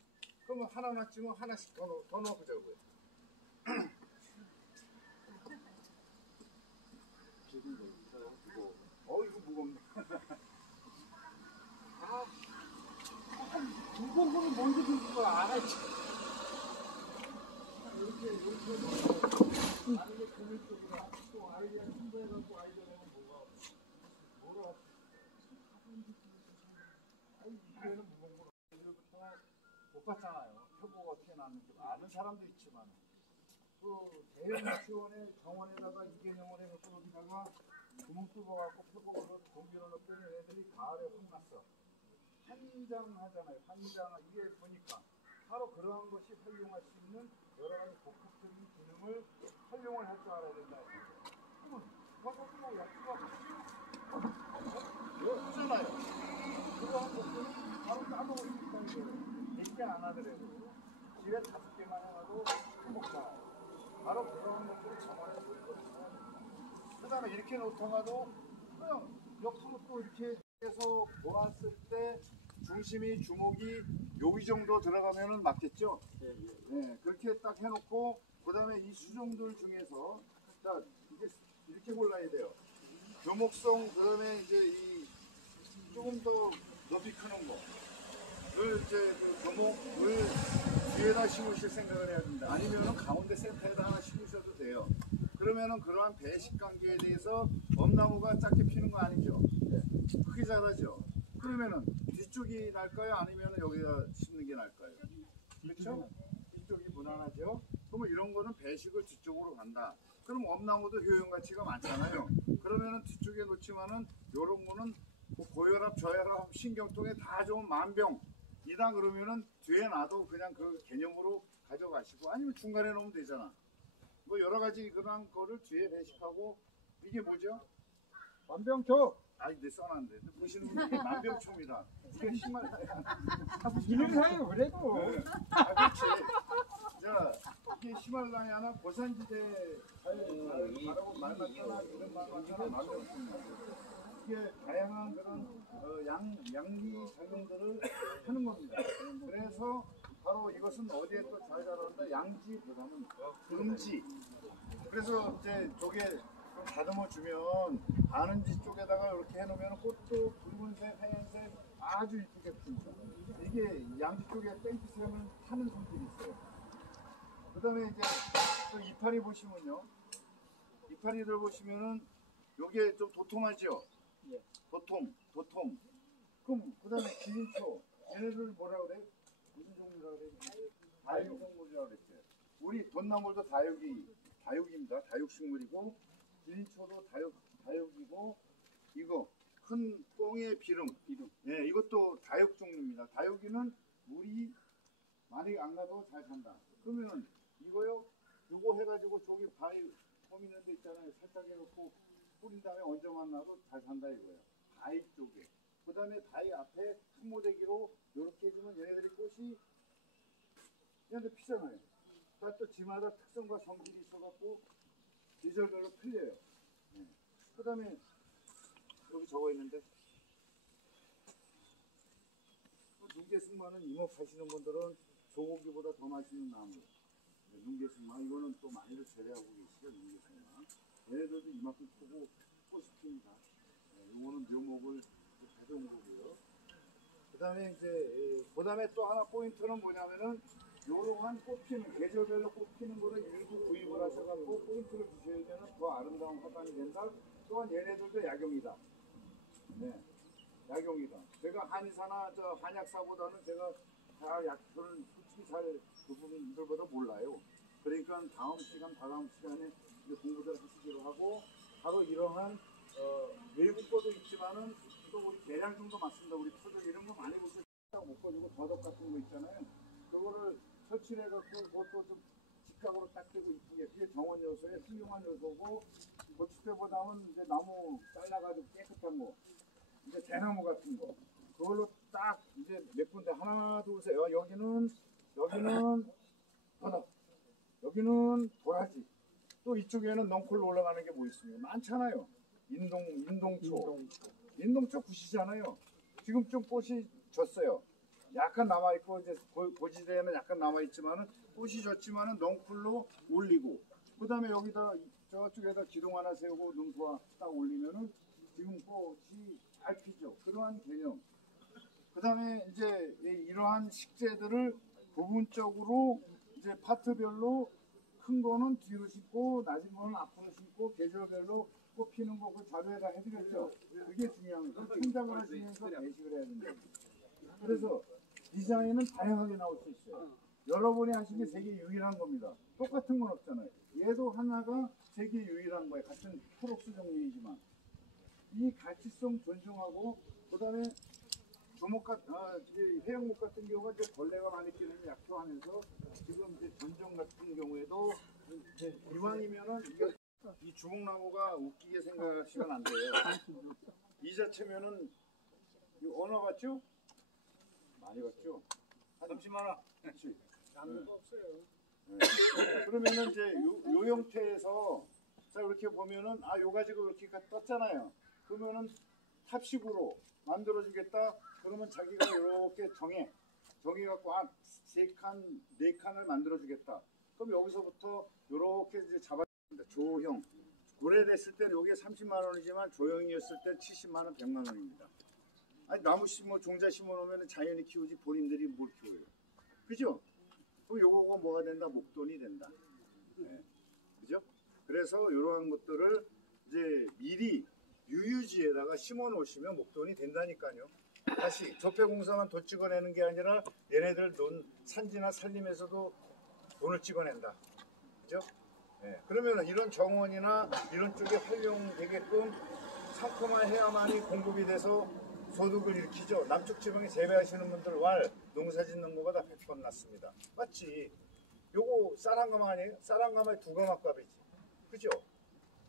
그러면 하나 놨지만 하나씩 더 넣어보자고요. 이거 무겁네. 무거운 거는 먼저 들고 가. 이렇게 아니면 금일 쪽으로 또 아이디어 홍보해갖고 아이디어 내면 뭐라 이게는 무거운 거 이제부터 못 봤잖아요. 표고가 어떻게 나왔는지 아는 사람도 있지만 그 대형 유치원의 정원에다가 이 개념을 해놓고 여기다가 구멍 뚫어갖고 표고를 공기를 넣더니 애들이 가을에 혼났어. 환장하잖아요. 환장. 이게 보니까 바로 그러한 것이 활용할 수 있는 여러 가지 복합적인 기능을 활용을 할 줄 알아야 된다. 그러면 그것도 뭐 약수가 없잖아요. 그러한 것들은 바로 까먹을 수 있다. 이게 100개 안 하더라도 집에 5개만 해놔도 먹잖아요. 바로 그러한 것들을 정원에 놓거든요. 그 다음에 이렇게 놓더라도 그냥 옆으로 또 이렇게 해서 모았을 때 중심이 주목이 여기 정도 들어가면은 맞겠죠? 네, 그렇게 딱 해놓고 그 다음에 이 수종들 중에서 자 이렇게 골라야 돼요. 교목성 그 다음에 이제 이 조금 더 높이 크는 거를 이제 그 교목을 뒤에다 심으실 생각을 해야 됩니다. 아니면은 가운데 센터에다 하나 심으셔도 돼요. 그러면은 그러한 배식 관계에 대해서 엄나무가 작게 피는 거 아니죠? 크게 자라죠. 그러면은 뒤쪽이 날까요? 아니면은 여기다 심는 게 날까요? 그렇죠? 뒤쪽이 무난하죠. 그러면 이런 거는 배식을 뒤쪽으로 간다. 그럼 엄나무도 효용 가치가 많잖아요. 그러면은 뒤쪽에 놓지만은 요런 거는 뭐 고혈압, 저혈압, 신경통에 다 좋은 만병이다 그러면은 뒤에 놔도 그냥 그 개념으로 가져가시고 아니면 중간에 놓으면 되잖아. 뭐 여러 가지 그런 거를 뒤에 배식하고 이게 뭐죠? 만병초. 아니 내 써놨는데 보시는 분들이 만병초입니다. 이게 히말라야. 기능사요 그래도. 그렇지. 자 이게 히말라야나 고산지대 바라고 말맞거나 이런 말맞거나 만병초입니다. 이게 다양한 그런 양리 작용들을 하는 겁니다. 그래서 바로 이것은 어디에 또 잘 자란다? 양지보다는 음지. 그래서 이제 저게 좀 다듬어 주면 바는지 쪽에다가 이렇게 해놓으면 꽃도 붉은색, 하얀색 아주 이쁘게 핍니다. 이게 양지 쪽에 땡기스면 타는 성질이 있어요. 그 다음에 이제 또 이파리 보시면요. 이파리들 보시면은 요게 좀 도톰하죠? 도톰. 그럼 그 다음에 기린초. 얘네들 뭐라 그래? 무슨 종류라 그래? 다육성물이라고 그랬죠. 우리 돈나물도 다육이 다육입니다. 다육식물이고 기린초도 다육이고 이거 큰 꽁의 비름. 예, 이것도 다육 종류입니다. 다육이는 물이 많이 안 가도 잘 산다. 그러면은 이거요, 요거 해가지고 저기 바위 홈 있는 데 있잖아요. 살짝 해놓고 뿌린 다음에 얹어만 놔도 잘 산다 이거예요. 바위 쪽에. 그 다음에 바위 앞에 큰 모대기로 이렇게 해주면 얘네들이 꽃이 얘네들 피잖아요. 그러니까 또 지마다 특성과 성질이 있어갖고 계절별로 틀려요. 네. 그 다음에 여기 적어 있는데 눈개승마는 임업하시는 분들은 소고기보다 더 맛있는 나무. 네, 눈개승마 이거는 또 많이들 재배하고 계시죠. 눈개승마 얘네들도 이만큼 크고 꽃이 핍니다. 네, 이거는 묘목을 가져온 거고요. 그 다음에 이제 그 다음에 또 하나 포인트는 뭐냐면은 요러한 꽃피는 계절별로 꽃피는 거를 일부 구입을 하셔갖고 포인트를 주셔야면 더 아름다운 화관이 된다. 또한 얘네들도 약용이다. 네, 약용이다. 제가 한의사나 저 한약사보다는 제가 잘 약초를 솔직히 잘 그 부분들보다 몰라요. 그러니까 다음 시간에 이제 공부를 하시기로 하고 바로 이러한 외국 거도 있지만은 또 우리 계량종도 맞습니다. 우리 토종 이런 거 많이 보세요. 묶어주고 더덕 같은 거 있잖아요. 그거를 설치를 해갖고 그것도 좀 직각으로 딱 되고 이쁘게 그게 정원 요소에 훌륭한 요소고 고추대보다는 이제 나무 잘라가지고 깨끗한 거 이제 대나무 같은 거 그걸로 딱 이제 몇 군데 하나 둘 셋 여기는 더덕 여기는 도라지 또 이쪽에는 넝쿨로 올라가는 게 뭐 있습니까? 많잖아요. 인동초 구시잖아요. 지금 좀 꽃이 졌어요. 약간 남아있고 이제 고지대에는 약간 남아있지만은 꽃이 졌지만은 넝쿨로 올리고 그 다음에 여기다 저쪽에다 기둥 하나 세우고 능수 딱 올리면은 지금 꽃이 잘 피죠. 그러한 개념. 그 다음에 이제 이러한 식재들을 부분적으로 이제 파트별로 큰 거는 뒤로 심고 낮은 거는 앞으로 심고 계절별로 꽃 피는 거 그 자료에다 해드렸죠. 그게 중요한 거예요. 생각을 하시면서 배식을 해야 된다. 그래서 디자인은 다양하게 나올 수 있어요. 여러분이 하신 게 세계 유일한 겁니다. 똑같은 건 없잖아요. 얘도 하나가 세계 유일한 거예요. 같은 프록스 종류이지만 이 가치성 존중하고 그 다음에 해양목 같은 경우가 이제 벌레가 많이 끼는 약초하면서 지금 이제 전종 같은 경우에도 이제 이왕이면은 이 주목나무가 웃기게 생각하시면 안 돼요. 이 자체면은 얼마 봤죠? 많이 봤죠? 한 30만 원. 그렇지. 남는 거 없어요. 네. 그러면은 이제 요 형태에서 자 이렇게 보면은 요 가지고 이렇게 떴잖아요. 그러면은 탑식으로 만들어주겠다. 그러면 자기가 이렇게 정해갖고 세 칸, 네 칸을 만들어주겠다. 그럼 여기서부터 이렇게 이제 잡아줍니다. 조형. 고래됐을 때 이게 30만 원이지만 조형이었을 때 70만 원, 100만 원입니다. 아니 나무 종자 심어놓으면 자연이 키우지 본인들이 뭘 키워요. 그죠? 그럼 요거가 뭐가 된다? 목돈이 된다. 네. 그죠? 그래서 이러한 것들을 이제 미리 유유지에다가 심어 놓으시면 목돈이 된다니까요. 다시 조폐공사만 돈 찍어내는 게 아니라 얘네들 산지나 산림에서도 돈을 찍어낸다. 그죠? 네. 그러면 이런 정원이나 이런 쪽에 활용되게끔 상품화해야만이 공급이 돼서 소득을 일으키죠. 남쪽 지방에 재배하시는 분들 농사 짓는 거보다 100번 낫습니다. 맞지? 요거 쌀한가마 아니에요? 쌀한가마에 2가마값이지. 그죠?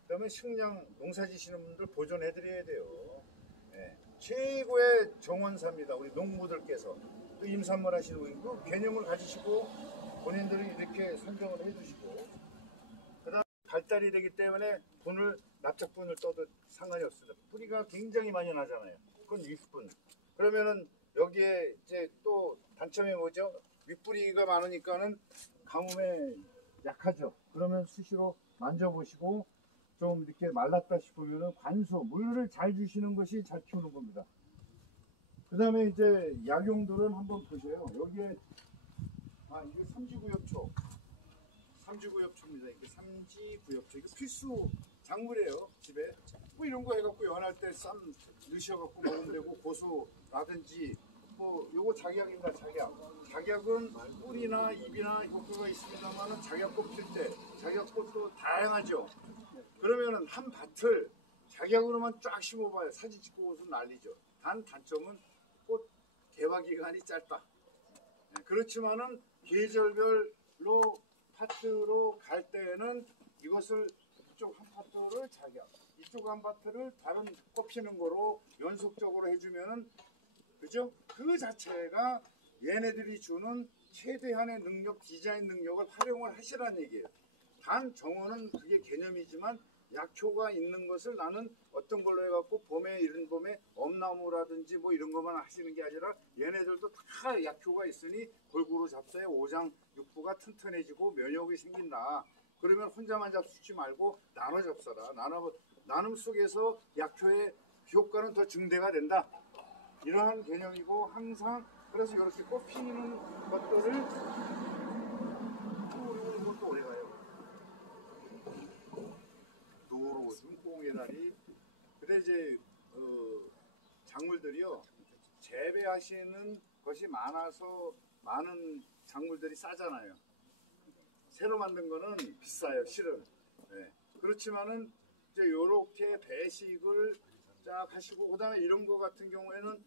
그러면 식량 농사 지시는 분들 보존해드려야 돼요. 네. 최고의 정원사입니다. 우리 농부들께서 또 임산물 하시는 분이 그 개념을 가지시고 본인들이 이렇게 선정을 해주시고 그다음 발달이 되기 때문에 납작분을 떠도 상관이 없습니다. 뿌리가 굉장히 많이 나잖아요. 그건 윗분. 그러면은 여기에 이제 또 단점이 뭐죠? 윗뿌리가 많으니까는 가뭄에 약하죠. 그러면 수시로 만져보시고 좀 이렇게 말랐다 싶으면은 물을 잘 주시는 것이 잘 키우는 겁니다. 그 다음에 이제 약용들은 한번 보세요. 여기에 이게 삼지구엽초입니다. 이게 삼지구엽초. 이거 필수 작물이에요. 집에 뭐 이런 거 해갖고 연할 때 쌈 넣으셔갖고 먹으면 되고 고수라든지 뭐 요거 작약입니다. 작약. 작약은 뿌리나 잎이나 효과가 있습니다만은 작약 꽃 필 때 작약꽃도 다양하죠. 그러면은 한 밭을 작약으로만 쫙 심어봐요. 사진 찍고 오서 난리죠. 단점은 꽃 개화 기간이 짧다. 네, 그렇지만은 계절별로 파트로 갈 때에는 이것을 이쪽 한 파트를 작약, 이쪽 한 파트를 다른 꽃 피는 거로 연속적으로 해주면은 그죠? 그 자체가 얘네들이 주는 최대한의 능력, 디자인 능력을 활용을 하시라는 얘기예요. 단 정원은 그게 개념이지만 약효가 있는 것을 나는 어떤 걸로 해갖고 봄에 이른 봄에 엄나무라든지 뭐 이런 것만 하시는 게 아니라 얘네들도 다 약효가 있으니 골고루 잡숴야 오장 육부가 튼튼해지고 면역이 생긴다. 그러면 혼자만 잡수지 말고 나눠 잡숴라. 나눔 속에서 약효의 효과는 더 증대가 된다. 이러한 개념이고 항상 그래서 이렇게 꽃 피는 것들을 그리고 이것도 오래 가요. 도로 꽁꽁이다리. 근데 이제 작물들이요 재배하시는 것이 많아서 많은 작물들이 싸잖아요. 새로 만든 거는 비싸요, 실은. 네. 그렇지만은 이제 요렇게 배식을 쫙 하시고 그다음에 이런 거 같은 경우에는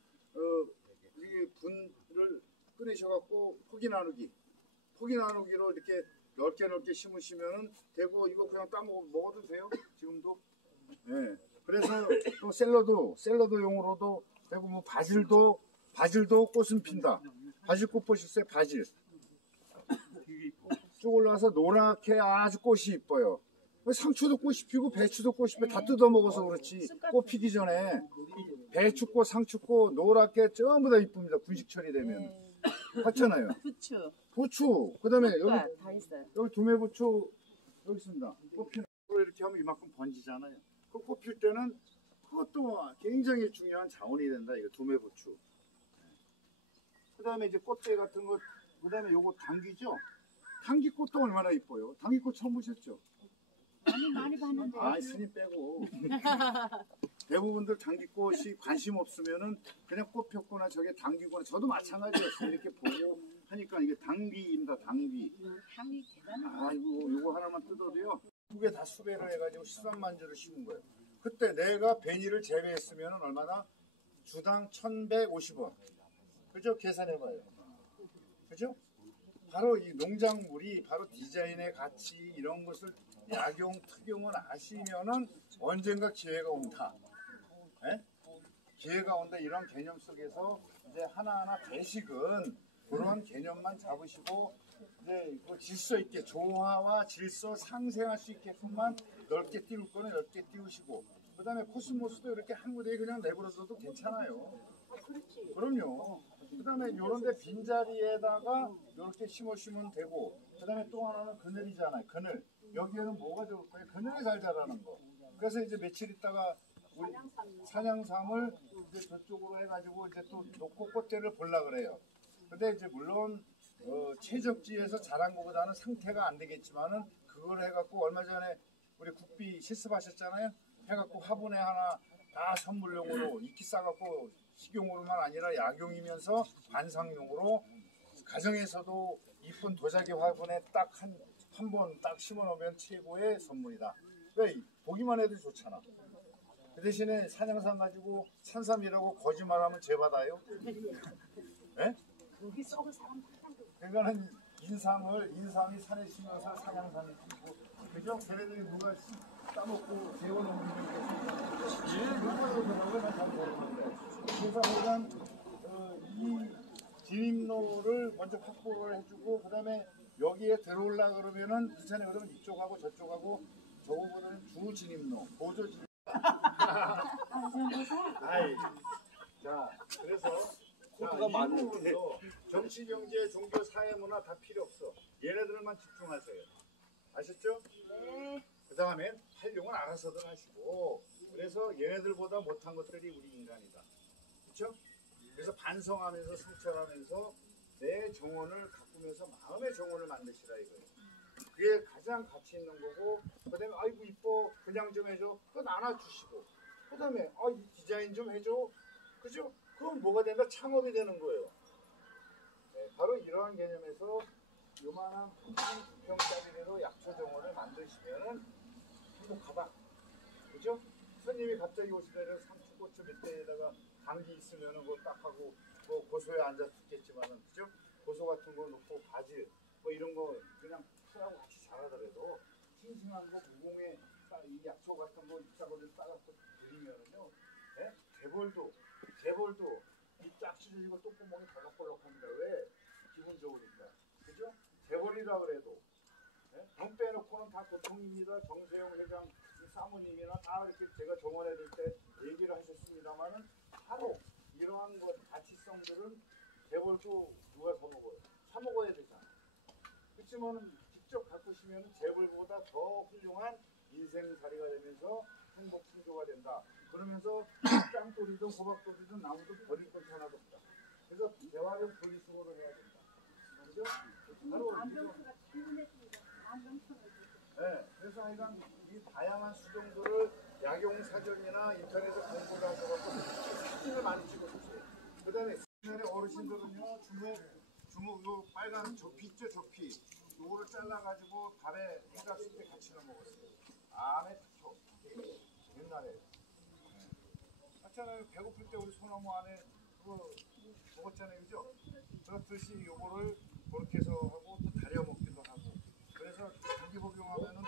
이게 분을 끊으셔갖고 포기 나누기로 이렇게 넓게 심으시면은 되고 이거 그냥 먹어도 돼요. 지금도. 네. 그래서 또 샐러드용으로도 되고 뭐 바질도 꽃은 핀다. 바질꽃 보셨어요? 바질. 쭉 올라가서 노랗게 아주 꽃이 이뻐요. 상추도 꽃이 피고 배추도 꽃이 피고 다 뜯어 먹어서 그렇지. 꽃 피기 전에 배추꽃, 상추꽃 노랗게 전부 다 이쁩니다. 분식철이 되면. 봤잖아요. 부추. 그다음에 여기 두메부추 여기 있습니다. 꽃 피는 거 이렇게 하면 이만큼 번지잖아요. 그 꽃 필 때는 그것도 굉장히 중요한 자원이 된다. 이거 두메부추. 그다음에 이제 꽃대 같은 거. 그다음에 요거 당귀죠. 당귀꽃도 얼마나 이뻐요. 당귀꽃 처음 보셨죠? 많이 봤는데. 아, 스님 빼고. 대부분들 당귀꽃이 관심 없으면은 그냥 꽃 폈거나 저게 당귀구나. 저도 마찬가지였어요. 이렇게 보고 하니까 이게 당귀입니다. 당귀. 당이 대단해. 아이고, 요거 하나만 뜯어도요. 두 개 다 수배를 해가지고 13만 주를 심은 거예요. 그때 내가 베니를 재배했으면은 얼마나? 주당 1,150원. 그죠? 계산해봐요. 그죠? 바로 이 농작물이 바로 디자인의 가치 이런 것을 약용, 특용을 아시면은 언젠가 기회가 온다. 예? 기회가 온다 이런 개념 속에서 이제 하나하나 배식은 그런 개념만 잡으시고 이제 그 질서 있게 조화와 질서 상생할 수 있게끔만 넓게 띄울 거는 넓게 띄우시고 그다음에 코스모스도 이렇게 한 무대에 그냥 내버려둬도 괜찮아요. 그럼요. 그다음에 요런데 빈자리에다가 이렇게 심으시면 되고 그다음에 또 하나는 그늘이잖아요. 그늘. 여기에는 뭐가 좋을 거예요? 그늘이 잘 자라는 거. 그래서 이제 며칠 있다가 우리 산양삼을 이제 저쪽으로 해가지고 이제 또 놓고 꽃대를 보려 그래요. 근데 이제 물론 최적지에서 자란 것보다는 상태가 안 되겠지만은 그걸 해갖고 얼마 전에 우리 국비 실습하셨잖아요. 해갖고 화분에 하나 다 선물용으로 이끼 싸갖고 식용으로만 아니라 약용이면서 관상용으로 가정에서도 이쁜 도자기 화분에 딱 한 번 딱 심어놓으면 최고의 선물이다. 그러니까 보기만 해도 좋잖아. 그 대신에 산양삼 가지고 산삼이라고 거짓말하면 죄받아요. 네? 거기 썩은 사람 그러니까는 인삼이 산에 심어서 산양삼이 피고 그죠? 걔네들이 누가 따먹고 재워놓은 게 있겠습니까? 이거는 잘 모르는데 그래서 일단 이 진입로를 먼저 확보를 해주고 그 다음에 여기에 들어올라 그러면은 부산에 그러면 이쪽하고 저쪽하고 저거보다는 주 진입로, 보조 진입로. 아이, 자, 그래서 코드가 많은데 정치, 경제, 종교, 사회, 문화 다 필요 없어. 얘네들만 집중하세요. 아셨죠? 네. 그 다음에 활용은 알아서들 하시고 그래서 얘네들보다 못한 것들이 우리 인간이다. 그렇죠? 그래서 반성하면서 성찰하면서 내 정원을 가꾸면서 마음의 정원을 만드시라 이거예요. 그게 가장 가치 있는 거고 그 다음에 아이고 이뻐 그냥 좀 해줘 그거 나눠주시고 그 다음에 이 디자인 좀 해줘 그죠? 그럼 뭐가 된다? 창업이 되는 거예요. 네, 바로 이러한 개념에서 요만한 2평짜리로 약초 정원을 만드시면은 행복하다. 그죠? 손님이 갑자기 오시더니 상추고추 밑에다가 감기 있으면은 그거 딱 하고 뭐 고소에 앉아 죽겠지만은 그죠? 고소 같은 거 넣고 바질 뭐 이런 거 그냥 풀하고 같이 자라더라도 싱싱한 거 무공에 이 약초 같은 거 잎사귀를 따갖고 드리면은요, 예? 재벌도 이쫙 찢어지고 똥구멍이 벌럭벌럭합니다. 왜? 기분 좋으니까. 그죠? 재벌이라 그래도 예? 돈 빼놓고는 다 고통입니다. 정세영 회장 사모님이나 다 이렇게 제가 정원에 들 때 얘기를 하셨습니다만은 바로 이러한 것 가치성들은 재벌도 누가 사먹어요? 사먹어야 되잖아. 그렇지만은 직접 가꾸시면 재벌보다 더 훌륭한 인생살이가 되면서 행복 풍조가 된다. 그러면서 짱돌이든 호박돌이든 나무도 버릴 것이 하나도 없다. 그래서 대화를 분리수거를 해야 된다. 그죠? 바로 안정수가 질문했습니다. 안정수가 네, 그래서 하여간 이 다양한 수종들을 약용사전이나 인터넷에 공부를 하셔서 사진을 많이 찍어주세요. 그 다음에 옛날에 어르신들은요, 주먹, 요 빨간 접히 있죠, 접히. 요거를 잘라가지고 밥에 해가 쓸 때 같이 넣어 먹었어요. 암에 특효. 옛날에. 네. 맞잖아요. 배고플 때 우리 소나무 안에 그거 먹었잖아요, 그죠? 그렇듯이 요거를 그렇게 해서 하고 또 다려 먹기도 하고. 그래서 장기 복용하면은